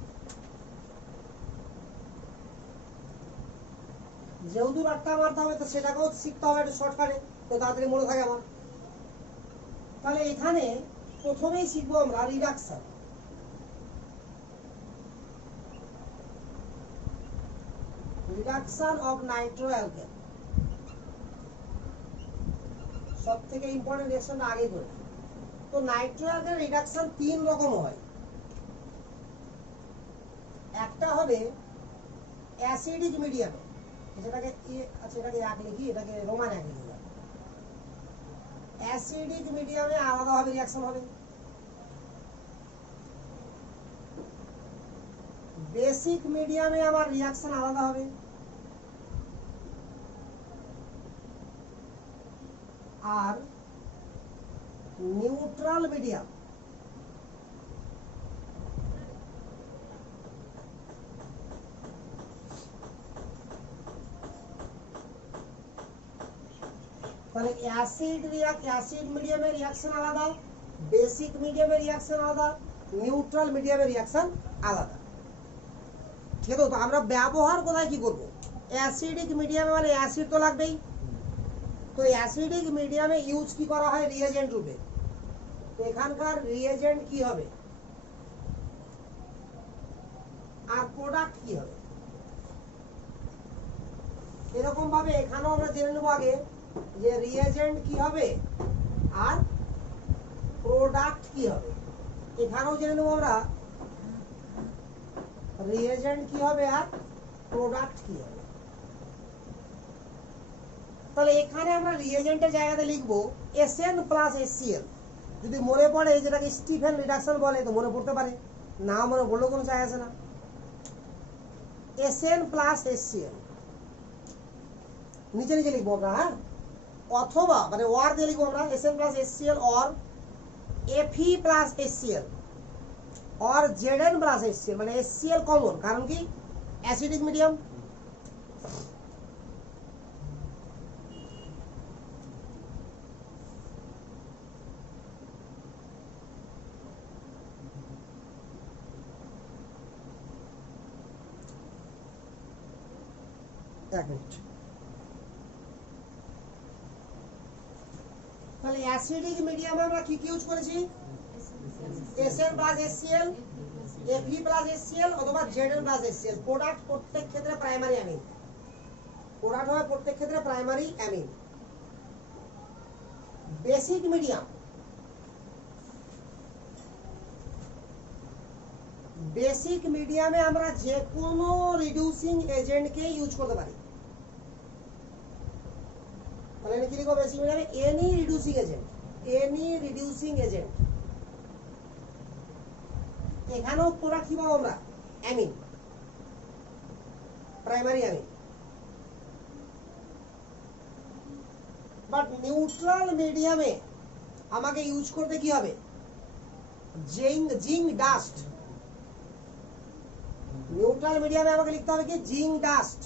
যেহেতু রাখতে মারতে হবে, তো সেটাকেও শিখতে হবে একটু শর্টকাটে, তো তাড়াতাড়ি মনে থাকে আমার। তাহলে এখানে প্রথমেই শিখবো আমরা reduction. Reduction of Nitro alkane, সব থেকে ইম্পর্টেন্ট রিঅ্যাকশনটা আগে করে। তো নাইট্রো অ্যালকেন রিডাকশন 3 রকম হয়। একটা হবে অ্যাসিডিক মিডিয়ামে, যেটাকে আচ্ছা এটাকে এক লিখি, এটাকে রোমান এক লিখি। অ্যাসিডিক মিডিয়ামে আলাদাভাবে রিঅ্যাকশন হবে, বেসিক মিডিয়ামে আমার রিঅ্যাকশন আলাদা হবে, আর নিউট্রাল মিডিয়াম, তাহলে অ্যাসিড মিডিয়ামে রিঅ্যাকশন আলাদা, বেসিক মিডিয়ামে রিঅ্যাকশন আলাদা, নিউট্রাল মিডিয়ামে রিঅ্যাকশন আলাদা। ঠিক আছে? তো আমরা ব্যবহার কোথায় কি করব? অ্যাসিডিক মিডিয়ামে মানে অ্যাসিড তো লাগবেই, তো অ্যাসিডিক মিডিয়ামে ইউজ কি করা হয়? রিএজেন্ট রূপে। তো এখানকার রিএজেন্ট কি হবে আর প্রোডাক্ট কি হবে, এরকম ভাবে এখানেও আমরা জেনে নেব আগে যে রিএজেন্ট কি হবে আর প্রোডাক্ট কি হবে। এখানেও জেনে নেব আমরা রিএজেন্ট কি হবে আর প্রোডাক্ট কি হবে। তাহলে এখানে আমরা রিএজেন্টের জায়গাতে লিখব Sn প্লাস HCl। যদি মনে পড়ে যেটাকে স্টিফেন রিডাকশন বলে, তো মনে পড়তে পারে, না মনে পড়লেও কোনো চাই আসে না। Sn প্লাস HCl নিচে নিচে লিখবো আমরা, হ্যাঁ, অথবা মানে ওয়ার দিয়ে লিখবো আমরা Sn plus HCl or Fe plus HCl और Zn প্লাস HCl, মানে HCl কমন, কারণ কি অ্যাসিডিক মিডিয়াম। এক মিনিট, তাহলে অ্যাসিডিক মিডিয়ামে আমরা কি কি ইউজ করেছি? Sn plus HCl, Fe plus HCl অথবা Zn প্লাস HCl। প্রোডাক্ট প্রত্যেক ক্ষেত্রে প্রাইমারি অ্যামিন, প্রোডাক্ট হয় প্রত্যেক ক্ষেত্রে primary amine. Basic medium, basic মিডিয়ামে আমরা যে কোনো রিডিউসিং এজেন্টকে ইউজ করতে পারি। তাহলে কি লিখব বেসিক মিডিয়ামে? Any reducing agent, any reducing agent. এখানেও প্রোডাক্ট কি পাবো আমরা? Amine, primary amine. But neutral মিডিয়ামে আমাকে ইউজ করতে কি হবে? Zinc dust. নিউট্রাল মিডিয়ামে আমাকে লিখতে হবে কি? জিঙ্ক ডাস্ট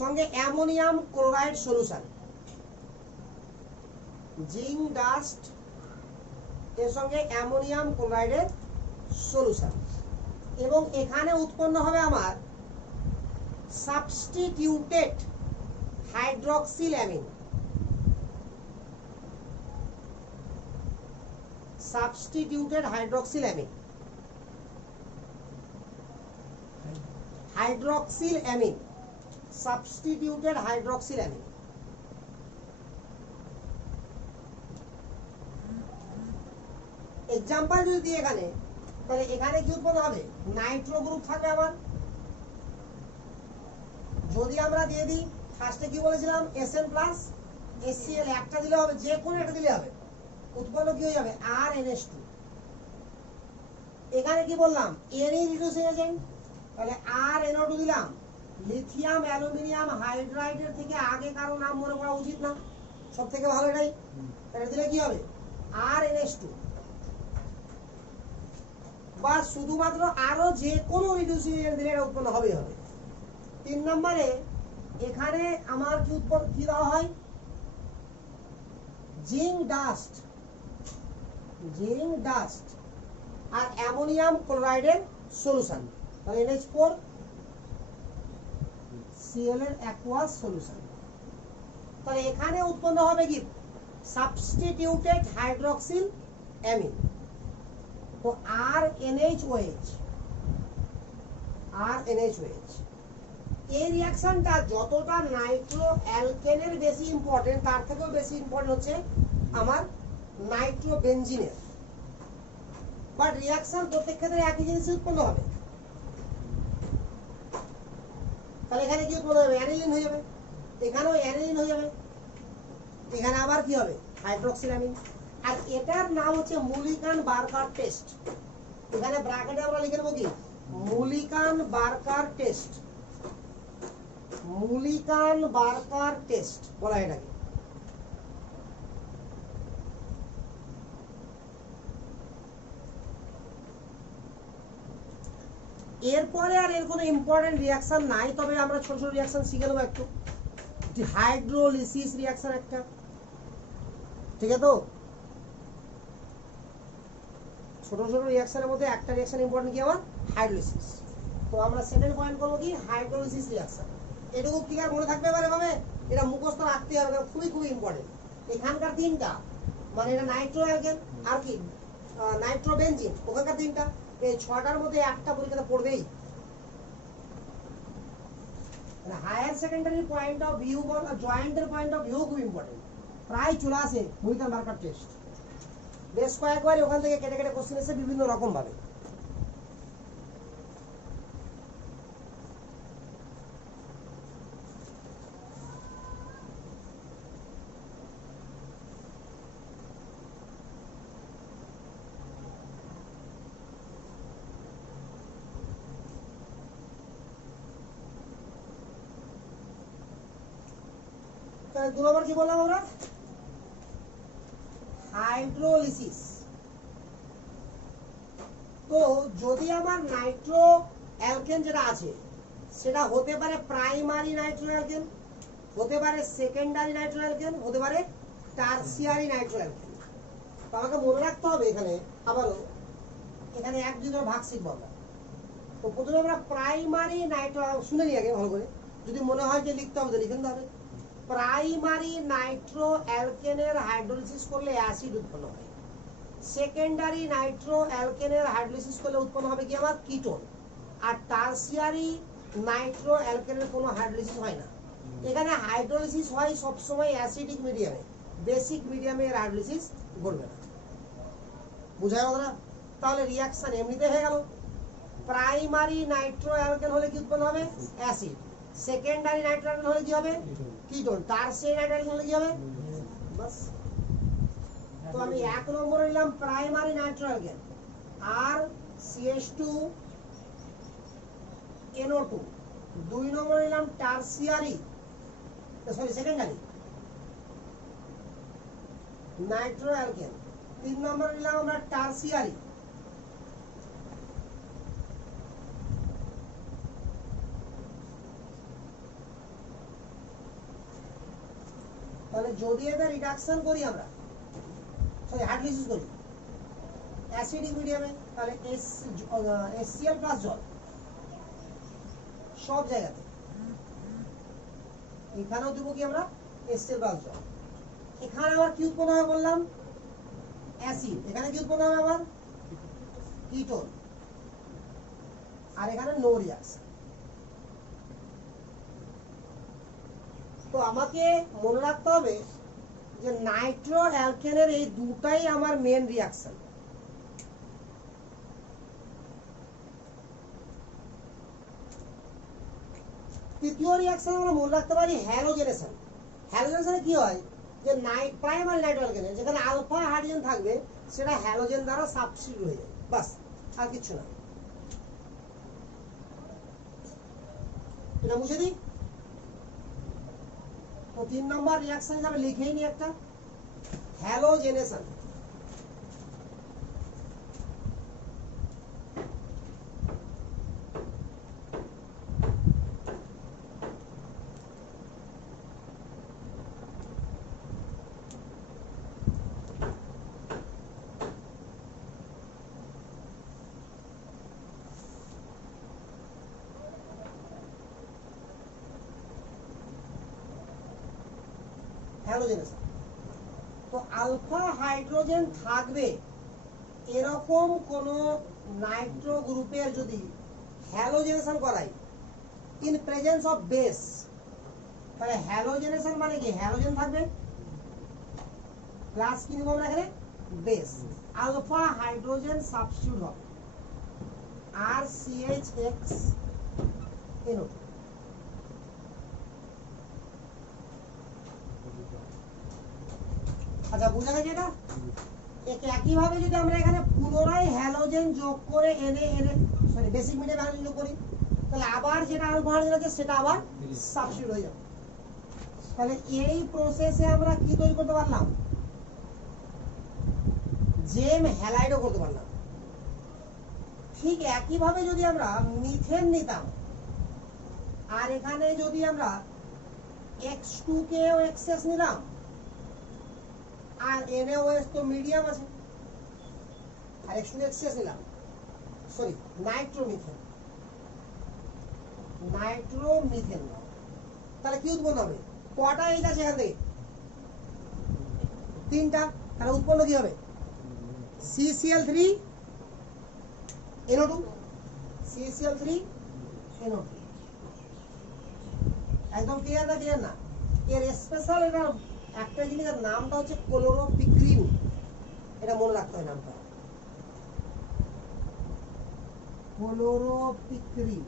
সঙ্গে ammonium chloride solution. Zinc dust এর সঙ্গে অ্যামোনিয়াম ক্লোরাইডের সলিউশন। এবং এখানে উৎপন্ন হবে আমার substituted hydroxyl amine. Substituted hydroxyl amine, hydroxyl amine, substituted hydroxyl amine. Example যদি দিই এখানে, তাহলে এখানে কি উৎপন্ন হবে? নাইট্রো গ্রুপ থাকবে আমার। যদি আমরা দিয়ে দিই, ফার্স্টে কি বলেছিলাম? Sn প্লাস HCl, একটা দিলে হবে, যে কোনো একটা দিলে হবে। উৎপন্ন কি হয়ে যাবে? RNH2। এখানে কি বললাম? এনি রিডিউসিং এজেন্ট, তাহলে RNO2 দিলাম। লিথিয়াম অ্যালুমিনিয়াম হাইড্রাইডের থেকে আগে কারো নাম মনে করা উচিত না, সব থেকে ভালো এটাই। তাহলে দিলে কি হবে? RNH2। বা শুধুমাত্র আরো যে কোনো রিডিউসিং এজেন্ট দিলে এটা উৎপন্ন হবেই হবে। 3 নম্বরে এখানে আমার কি উৎপন্ন কি দেওয়া হয়? জিঙ্ক ডাস্ট, জিঙ্ক ডাস্ট আর অ্যামোনিয়াম ক্লোরাইডের সলিউশন। তাহলে NH4 Cl এর অ্যাকুয়াস সলিউশন। তাহলে এখানে উৎপন্ন হবে কি? Substituted hydroxyl amine. তো RNHOH, RNHOH। এই রিঅ্যাকশনটা যতটা নাইট্রো অ্যালকেনের বেশি ইম্পর্টেন্ট, তার থেকেও বেশি ইম্পর্টেন্ট হচ্ছে আমার নাইট্রো বেনজিনের। বাট রিঅ্যাকশন প্রত্যেক ক্ষেত্রে একই জিনিস উৎপন্ন হবে। তাহলে এখানে কি উৎপন্ন হবে? অ্যানিলিন হয়ে যাবে, এখানেও অ্যানিলিন হয়ে যাবে, এখানে আবার কি হবে? Hydroxyl amine. আর এটার নাম হচ্ছে মুলিকান বার্কার টেস্ট। এখানে ব্র্যাকেটে আমরা লিখে নেব কি? মুলিকান বার্কার টেস্ট, মুলিকান বার্কার টেস্ট বলা হয় এটাকে। এরপরে আর এর কোনো ইম্পর্টেন্ট রিঅ্যাকশন নাই, তবে আমরা ছোট ছোট রিঅ্যাকশন শিখে নেবো একটু। হাইড্রোলিসিস রিঅ্যাকশন একটা, ঠিক আছে? তো ছোট ছোট রিঅ্যাকশনের মধ্যে একটা রিঅ্যাকশন ইম্পর্টেন্ট কি আমার? হাইড্রোলিসিস। তো আমরা সেকেন্ড পয়েন্ট করবো কি? Hydrolysis reaction. এটুকু ক্লিয়ার মনে থাকবে এবারে ভাবে, এটা মুখস্থ রাখতে হবে, খুবই খুবই ইম্পর্টেন্ট। এখানকার 3টা, মানে এটা নাইট্রো অ্যালকেন আর কি নাইট্রো বেনজিন, ওখানকার 3টা। এই 6টার মধ্যে একটা পরীক্ষাতে পড়বেই। Higher secondary point of view বল, জয়েন্টের পয়েন্ট অফ ভিউ খুব ইম্পর্টেন্ট। প্রায় চলে আসে মুলিকান বার্কার টেস্ট, বেশ কয়েকবার ওখান থেকে কেটে কেটে কোশ্চেন এসে বিভিন্ন রকম ভাবে। তাহলে 2 নম্বর কি বললাম আমরা? হাইড্রোলিসিস। তো যদি আমার নাইট্রো অ্যালকেন যেটা আছে সেটা হতে পারে প্রাইমারি নাইট্রো অ্যালকেন, হতে পারে সেকেন্ডারি নাইট্রো অ্যালকেন, হতে পারে টারসিয়ারি নাইট্রো অ্যালকেন। তো আমাকে মনে রাখতে হবে এখানে আবারও, এখানে 1-2 করে ভাগ শিখবো আমরা। তো প্রথমে আমরা প্রাইমারি নাইট্রো শুনে নিই আগে ভালো করে, যদি মনে হয় যে লিখতে হবে তো লিখে নিতে হবে। প্রাইমারি নাইট্রো অ্যালকেনের হাইড্রোলিসিস করলে অ্যাসিড উৎপন্ন হয়, সেকেন্ডারি নাইট্রো অ্যালকেনের হাইড্রোলিসিস করলে উৎপন্ন হবে কি আমার কিটোন, আর টারসিয়ারি নাইট্রো অ্যালকেনের কোনো হাইড্রোলিসিস হয় না। এখানে হাইড্রোলিসিস হয় সবসময় অ্যাসিডিক মিডিয়ামে, বেসিক মিডিয়ামে এর হাইড্রোলিসিস ঘটবে না। বুঝায় কথা? তাহলে রিয়াকশন এমনিতে হয়ে গেল। প্রাইমারি নাইট্রো অ্যালকেন হলে কি উৎপন্ন হবে? অ্যাসিড। সেকেন্ডারি নাইট্রো অ্যালকেন হলে কি হবে? কিটোন। টারসিয়ারি নাইট্রো অ্যালকেন হলে কি হবে? বাস। তো আমি 1 নম্বরে নিলাম প্রাইমারি নাইট্রো অ্যালকেন আর CH2 NO2, 2 নম্বরে নিলাম টারসিয়ারি সেকেন্ডারি নাইট্রো অ্যালকেন, 3 নম্বরে নিলাম আমরা টারসিয়ারি, তাহলে যদি এটা রিডাকশন করি আমরা, সরি হাইড্রোলিসিস করি অ্যাসিডিক মিডিয়ামে, তাহলে HCl প্লাস জল সব জায়গাতে। এখানেও দেবো কি আমরা? HCl প্লাস জল। এখানে আবার কি উৎপন্ন হবে বললাম? অ্যাসিড। এখানে কি উৎপন্ন হবে আবার? কিটোন। আর এখানে নো রিঅ্যাকশন। তো আমাকে মনে রাখতে হবে যে নাইট্রো অ্যালকেনের এই দুটাই আমার মেন রিঅ্যাকশন। তৃতীয় রিঅ্যাকশন আমরা মনে রাখতে পারি হ্যালোজেনেশন। হ্যালোজেনেশনে কি হয় যে প্রাইমারি নাইট্রো অ্যালকেনে যেখানে আলফা হাইড্রোজেন থাকবে সেটা হ্যালোজেন দ্বারা সাবস্টিটিউট হয়ে যায়, বাস, আর কিছু না। এটা মুছে দিই। তো 3 নম্বর রিঅ্যাকশন হিসাবে লিখেই নি একটা হ্যালোজেনেশন। হ্যালোজেনেশন তো আলফা হাইড্রোজেন থাকবে এরকম কোন নাইট্রো গ্রুপের যদি হ্যালোজেনেশন করাই ইন প্রেজেন্স অফ বেস, তাহলে হ্যালোজেনেশন মানে কি? হ্যালোজেন থাকবে প্লাস কি নিব আমরা এখানে? বেস। আলফা হাইড্রোজেন সাবস্টিটিউট হবে আর CH(X) NO2। আচ্ছা বুঝা গেছে এটা? একে একই ভাবে যদি আমরা এখানে পুনরায় হ্যালোজেন যোগ করে বেসিক মিডিয়াম হ্যালোজেন যোগ করি, তাহলে আবার যেটা আলফা হাইড্রোজেন আছে সেটা আবার সাবস্টিটিউট হয়ে যাবে। তাহলে এই প্রসেসে আমরা কি তৈরি করতে পারলাম? জেম হ্যালাইডও করতে পারলাম। ঠিক একই ভাবে যদি আমরা মিথেন নিতাম আর এখানে যদি আমরা X2 কেও এক্সেস নিলাম আর NaOH তো মিডিয়াম আছে আর X2 এক্সেস নিলাম, সরি নাইট্রোমিথেন, তাহলে কি উৎপন্ন হবে? কটা এইচ আছে এখান থেকে? 3টা। তাহলে উৎপন্ন কি হবে? CCl3 NO2, CCl3 NO2। একদম ক্লিয়ার না? ক্লিয়ার না? এর স্পেশাল এটা একটা জিনিসের নামটা হচ্ছে ক্লোরোপিক্রিন, এটা মনে রাখতে হয় নামটা, ক্লোরোপিক্রিন।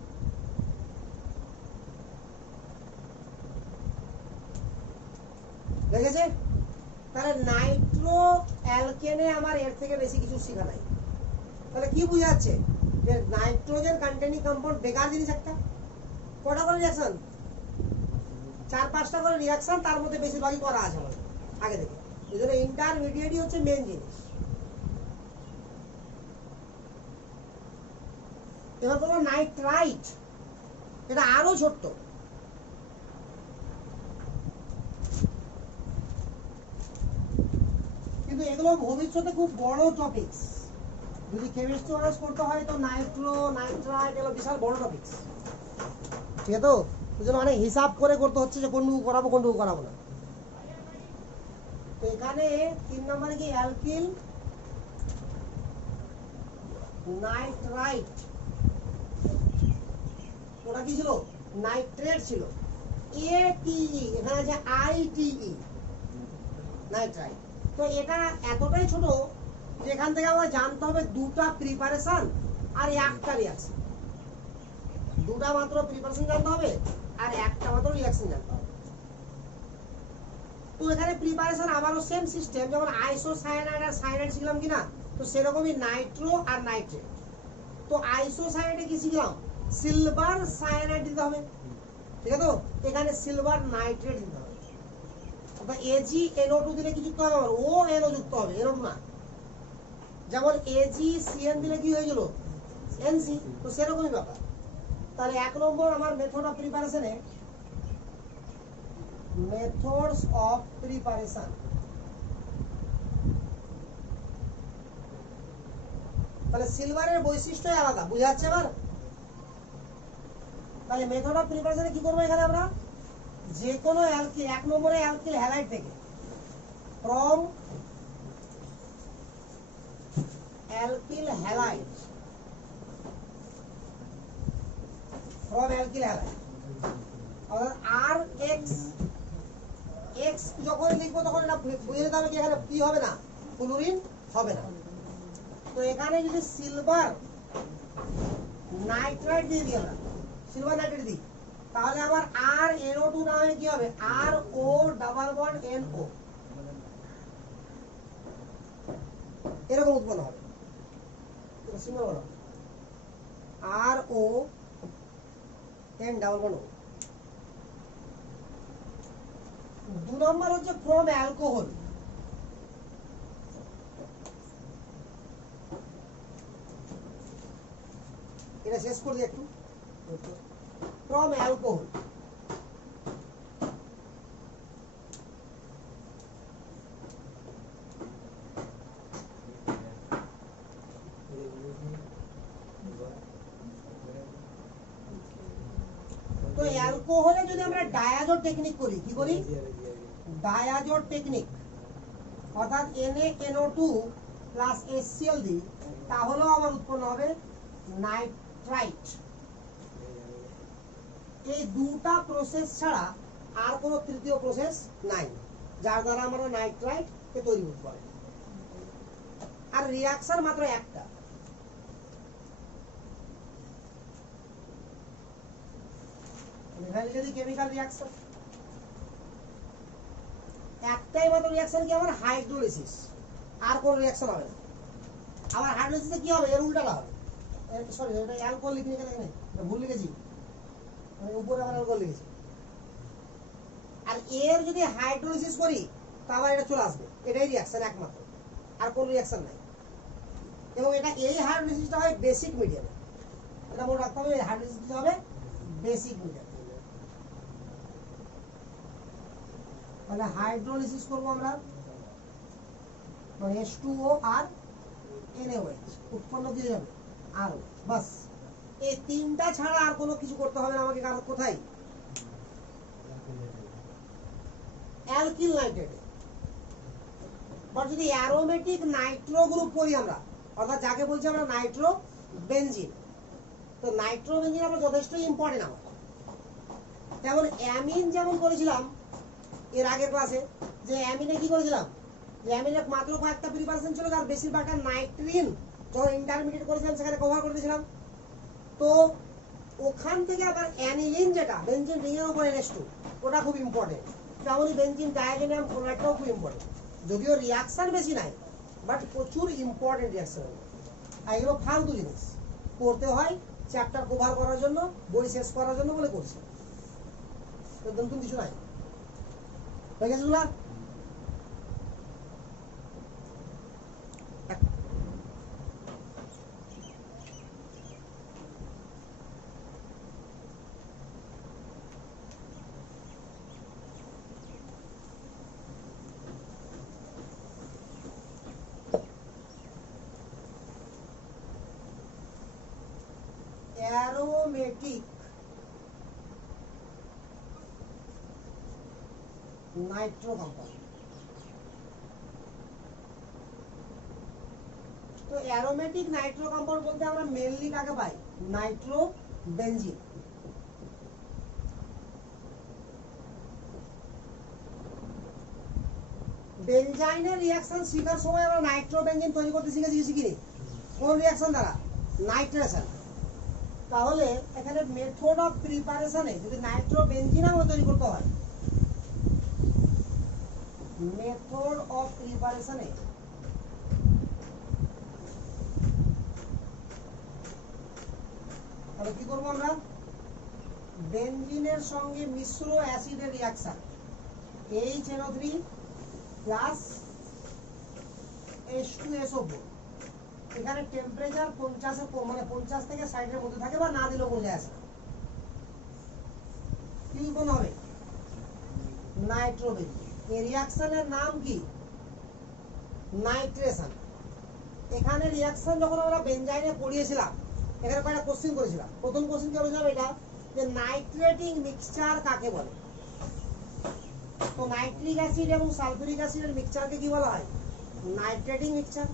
দেখেছে? তাহলে নাইট্রো অ্যালকেনে আমার এর থেকে বেশি কিছু শেখা নাই। তাহলে কি বুঝাচ্ছে? যে নাইট্রোজেন কন্টেনিং কম্পাউন্ড বেকার জিনিস একটা। কটা করে রিঅ্যাকশন? 4-5টা করে রিঅ্যাকশন, তার মধ্যে বেশিরভাগই করা আছে আমাদের আগে থেকে। এই জন্য ইন্টারমিডিয়েটই হচ্ছে মেন জিনিস। এবার বলবো নাইট্রাইট, এটা আরো ছোট্ট। কিন্তু এগুলো ভবিষ্যতে খুব বড় টপিকস। যদি কেমিস্ট্রি অনার্স করতে হয় তো নাইট্রো, নাইট্রাইট এগুলো বিশাল বড় টপিকস, ঠিক আছে? তো বুঝলেন, মানে হিসাব করে করতে হচ্ছে যে কোনটুকু করাবো কোনটুকু করাবো না। তো এখানে 3 নম্বরে কি অ্যালকিল নাইট্রাইট, ওটা কি ছিল? নাইট্রেট ছিল। ATE, এখানে আছে ITE, নাইট্রাইট। তো এটা এতটাই ছোট যে এখান থেকে আমরা জানতে হবে দুটা প্রিপারেশন আর একটা রিয়াকশন, দুটা মাত্র প্রিপারেশন জানতে হবে আর একটা মাত্র রিয়াকশন জানতে হবে। তো এখানে প্রিপারেশন আবারও সেম সিস্টেম, যেমন আইসোসায়ানাইড আর সায়ানাইড শিখলাম কিনা, তো সেরকমই নাইট্রো আর নাইট্রেট। তো আইসোসায়ানাইডে কি শিখলাম? সিলভার সায়ানাইড দিতে হবে, ঠিক আছে? তো এখানে সিলভার নাইট্রেট দিতে হবে। অর্থাৎ AgNO2 দিলে কি যুক্ত হবে? আমার ONO যুক্ত হবে, NO2 না। যেমন AgCN দিলে কি হয়ে গেল? NC। তো সেরকমই ব্যাপার। তাহলে 1 নম্বর আমার মেথড অফ প্রিপারেশনে, মেথডস অফ প্রিপারেশন, তাহলে সিলভারের বৈশিষ্ট্যই আলাদা, বুঝা যাচ্ছে এবার? তাহলে মেথড অফ প্রিপারেশনে কি করবো? এখানে আমরা যে কোনো অ্যালকিল, 1 নম্বরে অ্যালকিল হ্যালাইড থেকে, from alkyl halide, from alkyl halide, অর্থাৎ আর এক্স যখন লিখবো তখন এটা বুঝে নিতে হবে কি এখানে কি হবে না, ফ্লুরিন হবে না। তো এখানে যদি সিলভার নাইট্রাইট দিয়ে দিই, আমরা সিলভার নাইট্রাইট দিই, তাহলে আমার RNO2 না হয়ে কি হবে? RO ডাবল বন্ড NO, এরকম উৎপন্ন হবে। RO N double bond O। 2 নম্বর হচ্ছে ফ্রম অ্যালকোহল। এটা শেষ করে দিই একটু। ফ্রম অ্যালকোহল, তো অ্যালকোহলে যদি আমরা ডায়াজোড টেকনিক করি, কি করি? ডায়াজোড টেকনিক, অর্থাৎ NaNO2 প্লাস HCl দিই, তাহলেও আমার উৎপন্ন হবে নাইট্রাইট। এই দুটা প্রসেস ছাড়া আর কোনো তৃতীয় প্রসেস নাই যার দ্বারা আমরা নাইট্রাইট কে তৈরি করতে পারি। আর রিয়াকশন মাত্র একটা, যদি কেমিক্যাল রিয়াকশন একটাই মাত্র রিয়াকশন, কি আমার? হাইড্রোলিসিস, আর কোনো রিয়াকশন হবে না। আবার হাইড্রোলিসিসে কি হবে? এর উল্টাটা হবে। সরি, এটা অ্যালকোহল লিখে এখানে ভুল লিখেছি, উপরে আবার অ্যালকোহল লিখেছি। আর এর যদি হাইড্রোলিসিস করি তাহলে এটা চলে আসবে, এটাই রিয়াকশন একমাত্র, আর কোনো রিয়াকশন নাই। এবং এটা এই হাইড্রোলিসিসটা হয় বেসিক মিডিয়ামে, এটা মনে রাখতে হবে, এই হাইড্রোলিসিসটা হবে বেসিক মিডিয়ামে। তাহলে হাইড্রোলিসিস করবো আমরা, H2O আর NaOH উৎপন্ন দিয়ে যাবে আর বাস। এই তিনটা ছাড়া আর কোনো কিছু করতে হবে না আমাকে। কোথায়? অ্যালকিল নাইট্রেটে। বাট যদি অ্যারোমেটিক নাইট্রো গ্রুপ করি আমরা, অর্থাৎ যাকে বলছি আমরা নাইট্রো বেনজিন, তো নাইট্রো বেনজিন আমরা যথেষ্ট ইম্পর্টেন্ট আমার। যেমন অ্যামিন যেমন করেছিলাম এর আগের ক্লাসে, যে অ্যামিনে কি করেছিলাম, যে অ্যামিনে মাত্র কয়েকটা প্রিপারেশন ছিল, আর বেশিরভাগটা নাইট্রিন যখন ইন্টারমিডিয়েট করেছিলাম সেখানে কভার করে দিয়েছিলাম। তো ওখান থেকে আবার অ্যানিলিন, যেটা বেনজিন রিংয়ের উপর NH2, ওটা খুব ইম্পর্টেন্ট। তেমনই বেনজিন ডায়াজোনিয়াম ক্লোরাইডটাও খুব ইম্পর্টেন্ট, যদিও রিয়াকশন বেশি নাই বাট প্রচুর ইম্পর্টেন্ট রিয়াকশন। আর এগুলো ফালতু জিনিস, করতে হয় চ্যাপ্টার কভার করার জন্য, বই শেষ করার জন্য বলে করছি, নতুন কিছু নাই। হয়ে গেছে না? Aromatic nitro compound. তো অ্যারোমেটিক নাইট্রো কম্পাউন্ড বলতে আমরা মেনলি কাকে পাই? Nitro benzene. বেনজাইনের রিঅ্যাকশন শিখার সময় আমরা নাইট্রো বেনজিন তৈরি করতে শিখিনি? কোন রিঅ্যাকশন দ্বারা? নাইট্রেশন। তাহলে এখানে মেথড অফ প্রিপারেশনে যদি নাইট্রো বেনজিন আমরা তৈরি করতে হয়, মেথড অফ প্রিপারেশনে তাহলে কি করবো আমরা? বেনজিনের সঙ্গে মিশ্র অ্যাসিডের রিঅ্যাকশন HNO3 প্লাস H2SO4। এখানে টেম্পারেচার 50 থেকে 60 এর মধ্যে থাকে, বা না দিলেও কোনো যায় আসে না। কি উৎপন্ন হবে? নাইট্রোবেনজিন। এই রিঅ্যাকশনের নাম কি? নাইট্রেশন। এখানে রিঅ্যাকশন যখন আমরা বেনজাইনে পড়িয়েছিলাম, এখানে কয়েকটা কোশ্চেন করেছিলাম। প্রথম কোশ্চেন কি করেছিলাম? এটা যে নাইট্রেটিং মিক্সচার কাকে বলে? তো নাইট্রিক অ্যাসিড এবং সালফিউরিক অ্যাসিডের মিক্সচারকে কি বলা হয়? নাইট্রেটিং মিক্সচার।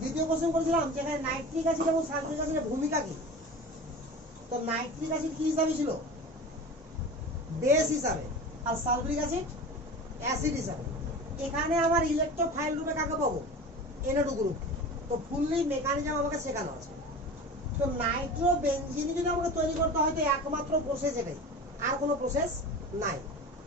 দ্বিতীয় কোশ্চেন করেছিলাম যে এখানে নাইট্রিক অ্যাসিড এবং সালফিউরিক অ্যাসিডের ভূমিকা কি? তো নাইট্রিক অ্যাসিড কি হিসাবে ছিল? বেস হিসাবে। আর সালফিউরিক অ্যাসিড অ্যাসিড হিসাবে। এখানে আমার ইলেকট্রোফাইল রূপে কাকে পাবো? NO2 group. তো ফুললি মেকানিজম আমাকে শেখানো আছে। তো নাইট্রোবেনজিন যদি আমাকে তৈরি করতে হয়, তো একমাত্র প্রসেস এটাই, আর কোনো প্রসেস নাই।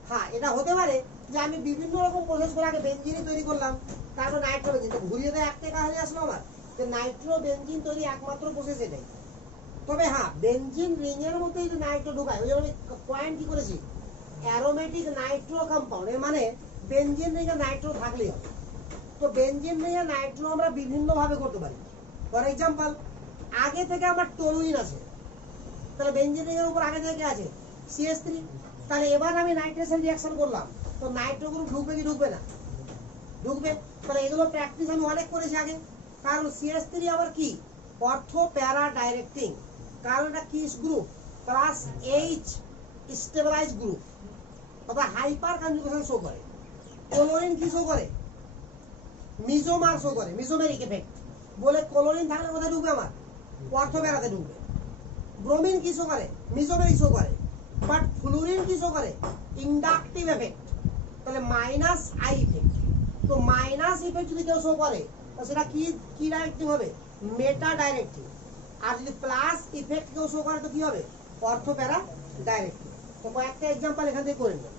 হ্যাঁ, এটা হতে পারে যে আমি বিভিন্ন রকম প্রসেস করে আগে বেনজিনই তৈরি করলাম, তারপর নাইট্রোবেনজিন, তো ঘুরিয়ে দেয় একটা কাহিনী আসলো আমার, যে নাইট্রোবেনজিন তৈরি একমাত্র প্রসেস এটাই। তবে হ্যাঁ, বেনজিন রিং এর মধ্যে যদি নাইট্রো ঢুকায়, ওই জন্য আমি পয়েন্ট কি করেছি? Aromatic nitro compound. এর মানে বেনজিন রিং এ নাইট্রো থাকলেই হবে। তো বেনজিন রিং এ নাইট্রো আমরা বিভিন্ন ভাবে করতে পারি। ফর এক্সাম্পল, আগে থেকে আমার টলুইন আছে, তাহলে বেনজিন রিং এর উপর আগে থেকে আছে CH3। তাহলে এবার আমি নাইট্রেশন রিঅ্যাকশন করলাম, তো নাইট্রো গ্রুপ ঢুকবে কি ঢুকবে না? ঢুকবে। তাহলে এগুলো প্র্যাকটিস আমি অনেক করেছি আগে। কারণ CH3 আবার কি? অর্থো প্যারা ডাইরেক্টিং। কারণ এটা কিস group plus H stabilize group, অর্থাৎ হাইপার কনজুগেশন শো করে। ক্লোরিন কি শো করে? মিজোমার শো করে, মিজোমেরিক এফেক্ট বলে। ক্লোরিন থাকলে কোথায় ঢুকবে? আমার অর্থো প্যারাতে ঢুকবে। ব্রোমিন কি শো করে? মিজোমেরিক শো করে। বাট ফ্লুরিন কি শো করে? Inductive effect. তাহলে মাইনাস আই ইফেক্ট। তো মাইনাস ইফেক্ট যদি কেউ শো করে, তো সেটা কি ডাইরেক্টিভ হবে? মেটা ডাইরেক্টিভ। আর যদি প্লাস ইফেক্ট কেউ শো করে, তো কি হবে? অর্থো প্যারা ডাইরেক্টিভ। তো কয়েকটা এক্সাম্পল এখান থেকে করে নেব।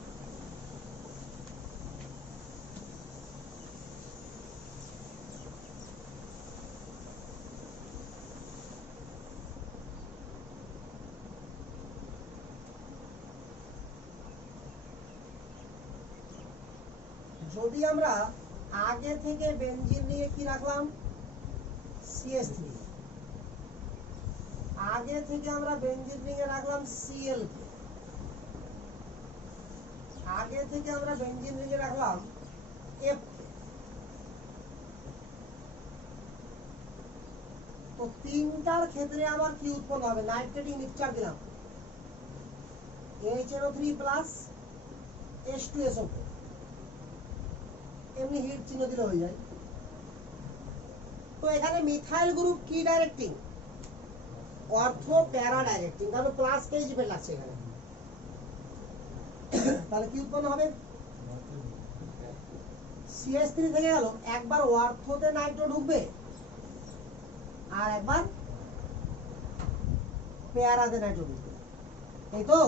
যদি আমরা আগে থেকে বেনজিন নিয়ে কি রাখলাম? CH3। আগে থেকে আমরা বেনজিন রিংয়ে রাখলাম Cl। আগে থেকে আমরা বেনজিন রিংয়ে রাখলাম F। তো তিনটার ক্ষেত্রে আমার কি উৎপন্ন হবে? নাইট্রেটিং মিক্সচার দিলাম, HNO3 প্লাস H2SO4। এমনি হিট চিহ্ন দিলে হয়ে যায়। তো এখানে মিথাইল গ্রুপ কি ডাইরেক্টিং? অর্থো প্যারা ডাইরেক্টিং, কারণ প্লাস কেজি ফেল লাগছে এখানে। তাহলে কি উৎপন্ন হবে? CH3 থেকে গেল, একবার অর্থোতে নাইট্রো ঢুকবে আর একবার প্যারাতে নাইট্রো ঢুকবে, এই তো।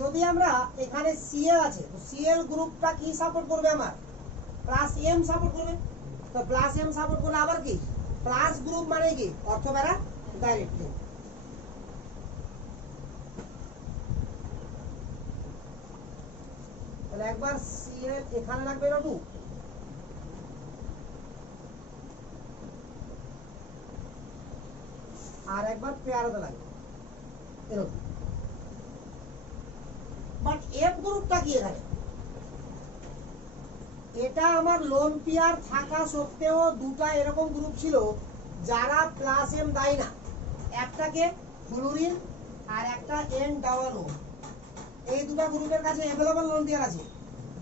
যদি আমরা এখানে Cl আছে, তো Cl গ্রুপটা কি সাপোর্ট করবে? আমার প্লাস M সাপোর্ট করবে। তো প্লাস M সাপোর্ট করলে আবার কি? প্লাস গ্রুপ মানে কি? অর্থো প্যারা ডাইরেক্টিং। তাহলে একবার Cl এখানে লাগবে NO2, আর একবার প্যারাতে লাগবে NO2। বাট F গ্রুপটা কি এখানে? এটা আমার লোন পেয়ার থাকা সত্ত্বেও দুটা এরকম গ্রুপ ছিল যারা প্লাস M দেয় না। একটাকে ফ্লুরিন আর একটা N ডাবল O। এই দুটো গ্রুপের কাছে अवेलेबल লোন দেওয়া আছে,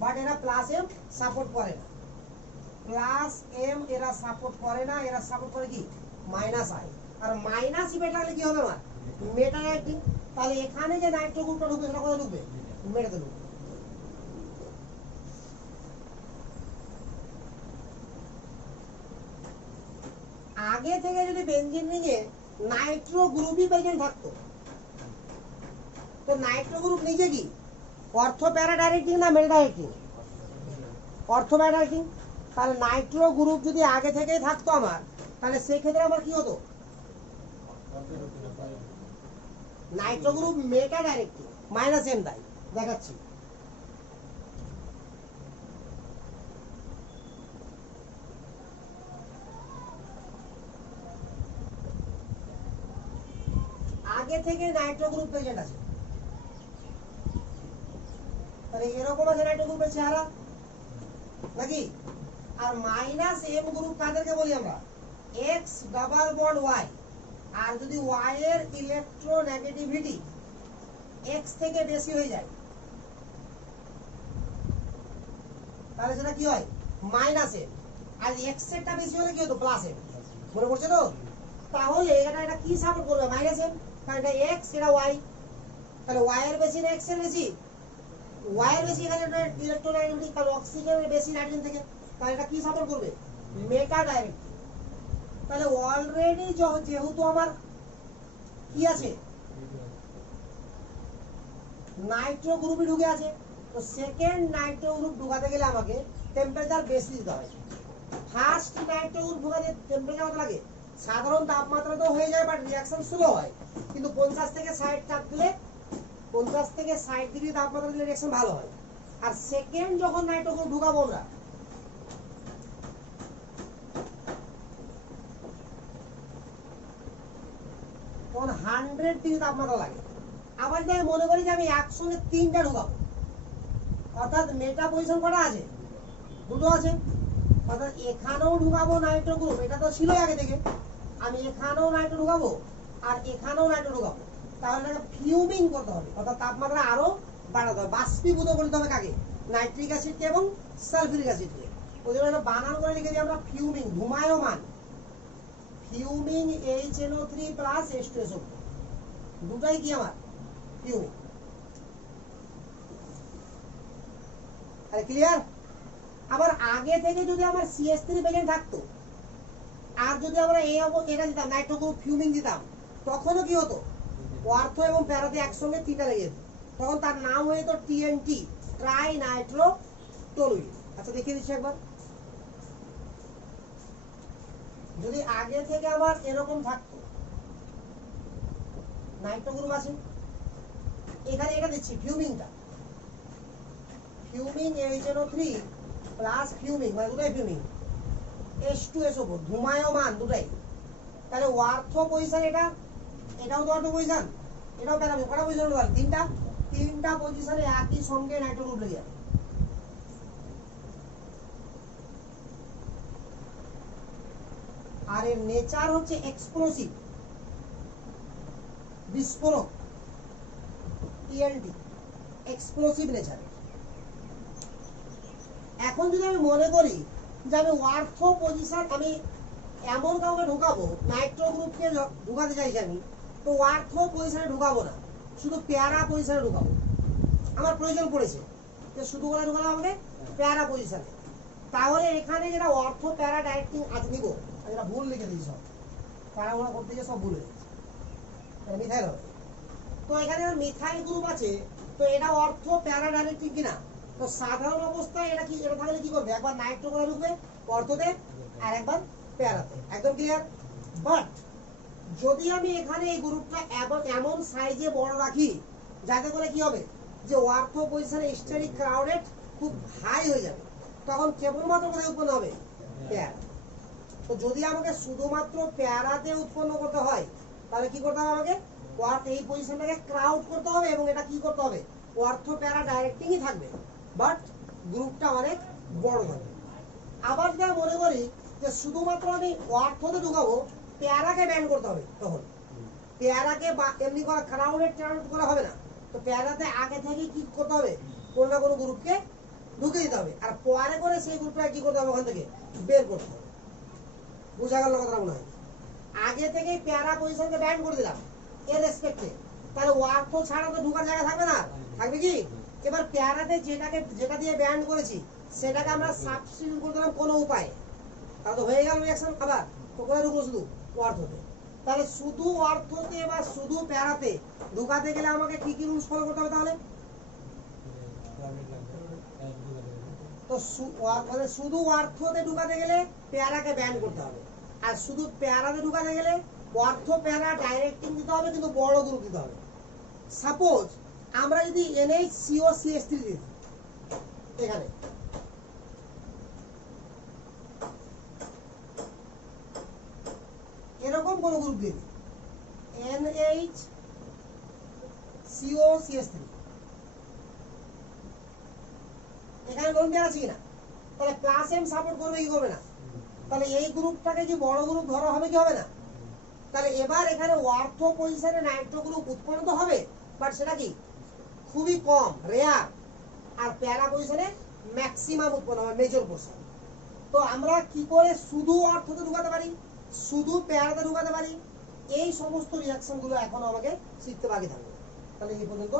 বাট এরা প্লাস এম সাপোর্ট করে না। প্লাস এম এরা সাপোর্ট করে না, এরা সাপোর্ট করে কি minus I. R minus E মেটালে কি হবে আমার মেটা অ্যাক্টিং। তাহলে এখানে যে নাইট্রো গ্রুপটা ঢুকবে সেটা কোথায় ঢুকবে মেটাতে ঢুকবে। আগে থেকে যদি বেনজিন রিংয়ে নাইট্রো গ্রুপই প্রেজেন্ট থাকতো, তো নাইট্রো গ্রুপ নিজে কি অর্থো প্যারা ডাইরেক্টিং না মেটা ডাইরেক্টিং? অর্থো প্যারা ডাইরেক্টিং। তাহলে নাইট্রো গ্রুপ যদি আগে থেকেই থাকতো আমার, তাহলে সেই ক্ষেত্রে আমার কি হতো নাইট্রো গ্রুপ মেটা ডাইরেক্টিং মাইনাস এম দাই দেখাচ্ছি। আগে থেকে নাইট্রো গ্রুপ প্রেজেন্ট আছে, তাহলে এরকম আছে নাইট্রো গ্রুপের চেহারা নাকি। আর মাইনাস এম গ্রুপ কাদেরকে বলি আমরা এক্স ডাবল বন্ড ওয়াই। আর যদি ওয়াই এর ইলেকট্রোনেগেটিভিটি এক্স থেকে বেশি হয়ে যায় তাহলে সেটা কি হয় মাইনাস এম। আর এক্স এরটা বেশি হলে কি হতো প্লাস এম। মনে পড়ছে তো? তাহলে এটা কি সাপোর্ট করবে মাইনাস এম, কারণ এটা এক্স এটা ওয়াই। তাহলে ওয়াই এর বেশি না এক্স এর বেশি? ওয়াই এর বেশি এখানে ইলেকট্রোনেগেটিভিটি, কারণ অক্সিজেনের বেশি নাইট্রোজেন থেকে, তাহলে এটা কি সাপোর্ট করবে মেটা ডাইরেক্ট। তাহলে অলরেডি যেহেতু আমার কি আছে নাইট্রো গ্রুপই ঢুকে আছে, তো সেকেন্ড নাইট্রো গ্রুপ ঢুকাতে গেলে আমাকে টেম্পারেচার বেশি দিতে হয়। ফার্স্ট নাইট্রো গ্রুপ ঢুকাতে টেম্পারেচার কত লাগে? সাধারণ তাপমাত্রা তো হয়ে যায়, বাট রিঅ্যাকশন স্লো হয়। কিন্তু 50 থেকে 60 চাপ দিলে 50 থেকে 60 ডিগ্রি তাপমাত্রা দিলে রিঅ্যাকশন ভালো হয়। আর সেকেন্ড যখন নাইট্রো গ্রুপ ঢুকাবো আমরা তখন 100 ডিগ্রি তাপমাত্রা লাগে। আবার যদি আমি মনে করি যে আমি একসঙ্গে 3টা ঢুকাবো, অর্থাৎ মেটা পজিশন কটা আছে? দুটো আছে। অর্থাৎ এখানেও ঢুকাবো নাইট্রো গ্রুপ, এটা তো ছিল আগে থেকে, আমি এখানেও নাইট্রো ঢুকাবো আর এখানেও নাইট্রো ঢুকাবো। তাহলে এটাকে ফিউমিং করতে হবে, অর্থাৎ তাপমাত্রা আরো বাড়াতে হবে, বাষ্পীভূত করতে হবে। কাকে? নাইট্রিক অ্যাসিডকে এবং সালফিউরিক অ্যাসিডকে। ওই জন্য এটা বানান করে লিখে দিই আমরা ফিউমিং, ধূমায়মান। ফিউমিং HNO3 প্লাস H2SO4, দুটাই কি আমার ফিউমিং। আরে ক্লিয়ার? আবার আগে থেকে যদি আমার CH3 প্রেজেন্ট থাকতো আর যদি আমরা এটা দিতাম নাইট্রো গ্রুপ ফিউমিং দিতাম, তখনও কি হতো অর্থ এবং প্যারাতে একসঙ্গে 3টা লেগে যেত, তখন তার নাম হয়ে যেত TNT, ট্রাই নাইট্রো টলুইন। আচ্ছা দেখিয়ে দিচ্ছি একবার। যদি আগে থেকে আমার এরকম থাকতো নাইট্রো গ্রুপ আছে, এখানে এটা দিচ্ছি ফিউমিংটা, ফিউমিং HNO3 প্লাস ফিউমিং মানে দুটাই ফিউমিং H2SO4, ধূমায়মান দুটাই। তাহলে অর্থ পজিশন এটা, এটাও তো অর্থ পজিশন, এটাও প্যারামিটার, কটা পজিশন হলো? তিনটা পজিশনে একই সঙ্গে নাইট্রো গ্রুপ লেগে যাবে। আর এর নেচার হচ্ছে এক্সপ্লোসিভ, বিস্ফোরক, TNT, এক্সপ্লোসিভ নেচার। এখন যদি আমি মনে করি যে আমি অর্থ পজিশন আমি এমন কাউকে ঢুকাবো, নাইট্রো গ্রুপকে ঢুকাতে চাইছি আমি, তো অর্থ পজিশনে ঢুকাবো না, শুধু প্যারা পজিশনে ঢুকাবো। আমার প্রয়োজন পড়েছে যে শুধু করে ঢুকালাম আমাকে প্যারা পজিশনে। তাহলে এখানে যেটা অর্থ প্যারা ডাইরেক্টিং আছে নিব, যেটা ভুল লিখে দিই, সব প্যারাগুলো করতে গিয়ে সব ভুল হয়ে যাচ্ছে, মিথাইল হবে। তো এখানে মিথাইল গ্রুপ আছে, তো এটা অর্থ প্যারা ডাইরেক্টিং কিনা? তো সাধারণ অবস্থায় এটা কি, এটা থাকলে কি করবে, একবার নাইট্রো করে ঢুকবে অর্থতে আর একবার প্যারাতে, একদম ক্লিয়ার। বাট যদি আমি এখানে এই গ্রুপটা এমন সাইজে বড় রাখি যাতে করে কি হবে যে অর্থ পজিশনে স্টেরিক ক্রাউডেড খুব হাই হয়ে যাবে, তখন কেবলমাত্র কোথায় উৎপন্ন হবে? প্যারা। তো যদি আমাকে শুধুমাত্র প্যারাতে উৎপন্ন করতে হয় তাহলে কি করতে হবে আমাকে? এই পজিশনটাকে ক্রাউড করতে হবে এবং এটা কি করতে হবে? অর্থ প্যারা ডাইরেক্টিংই থাকবে, বাট গ্রুপটা অনেক বড় হবে। আবার যদি মনে করি যে শুধুমাত্র আমি অর্থতে ঢুকাবো, প্যারাকে ব্যান করতে হবে, তখন প্যারাকে এমনি করা ক্রাউডেড করা হবে না, তো প্যারাতে আগে থেকে কি করতে হবে, কোনো না কোনো গ্রুপকে ঢুকে দিতে হবে, আর পরে করে সেই গ্রুপটা কি করতে হবে ওখান থেকে বের করতে হবে। বুঝা গেল কথাটা মনে হয়? আগে থেকে প্যারা পজিশনকে ব্যান করে দিলাম এর রেসপেক্টে, তাহলে অর্থ ছাড়া তো ঢুকার জায়গা থাকবে না, থাকবে কি? এবার প্যারাতে যেটা দিয়ে ব্যান করেছি সেটাকে আমরা সাবস্টিটিউট করে দিলাম কোনো উপায়ে, তাহলে তো হয়ে গেল রিঅ্যাকশন। আবার তো কোথায় ঢুকলো, শুধু অর্থতে। তাহলে শুধু অর্থতে বা শুধু প্যারাতে ঢুকাতে গেলে আমাকে কি কি রুলস ফলো করতে হবে তাহলে? তো মানে শুধু অর্থতে ঢুকাতে গেলে প্যারাকে ব্যান করতে হবে, আর শুধু প্যারাতে ঢুকাতে গেলে অর্থ প্যারা ডাইরেক্টিং দিতে হবে, কিন্তু বড় গ্রুপ দিতে হবে। সাপোজ আমরা যদি NHCOCH3 দিই এখানে, এরকম কোন গ্রুপ দিই NHCOCH3, এখানে ধরুন দেওয়া আছে কিনা, তাহলে প্লাস এম সাপোর্ট করবে কি করবে না? তাহলে এই গ্রুপটাকে কি বড় গ্রুপ ধরা হবে কি হবে না? তাহলে এবার এখানে অর্থ পজিশনে নাইট্রো গ্রুপ উৎপন্ন তো হবে, বাট সেটা কি খুবই কম, রেয়ার, আর প্যারা পজিশনে ম্যাক্সিমাম উৎপন্ন হবে, মেজর পোরশন। তো আমরা কি করে শুধু অর্থতে ঢুকাতে পারি, শুধু প্যারাতে ঢুকাতে পারি, এই সমস্ত রিঅ্যাকশন গুলো এখন আমাকে শিখতে বাকি থাকবে। তাহলে এই পর্যন্ত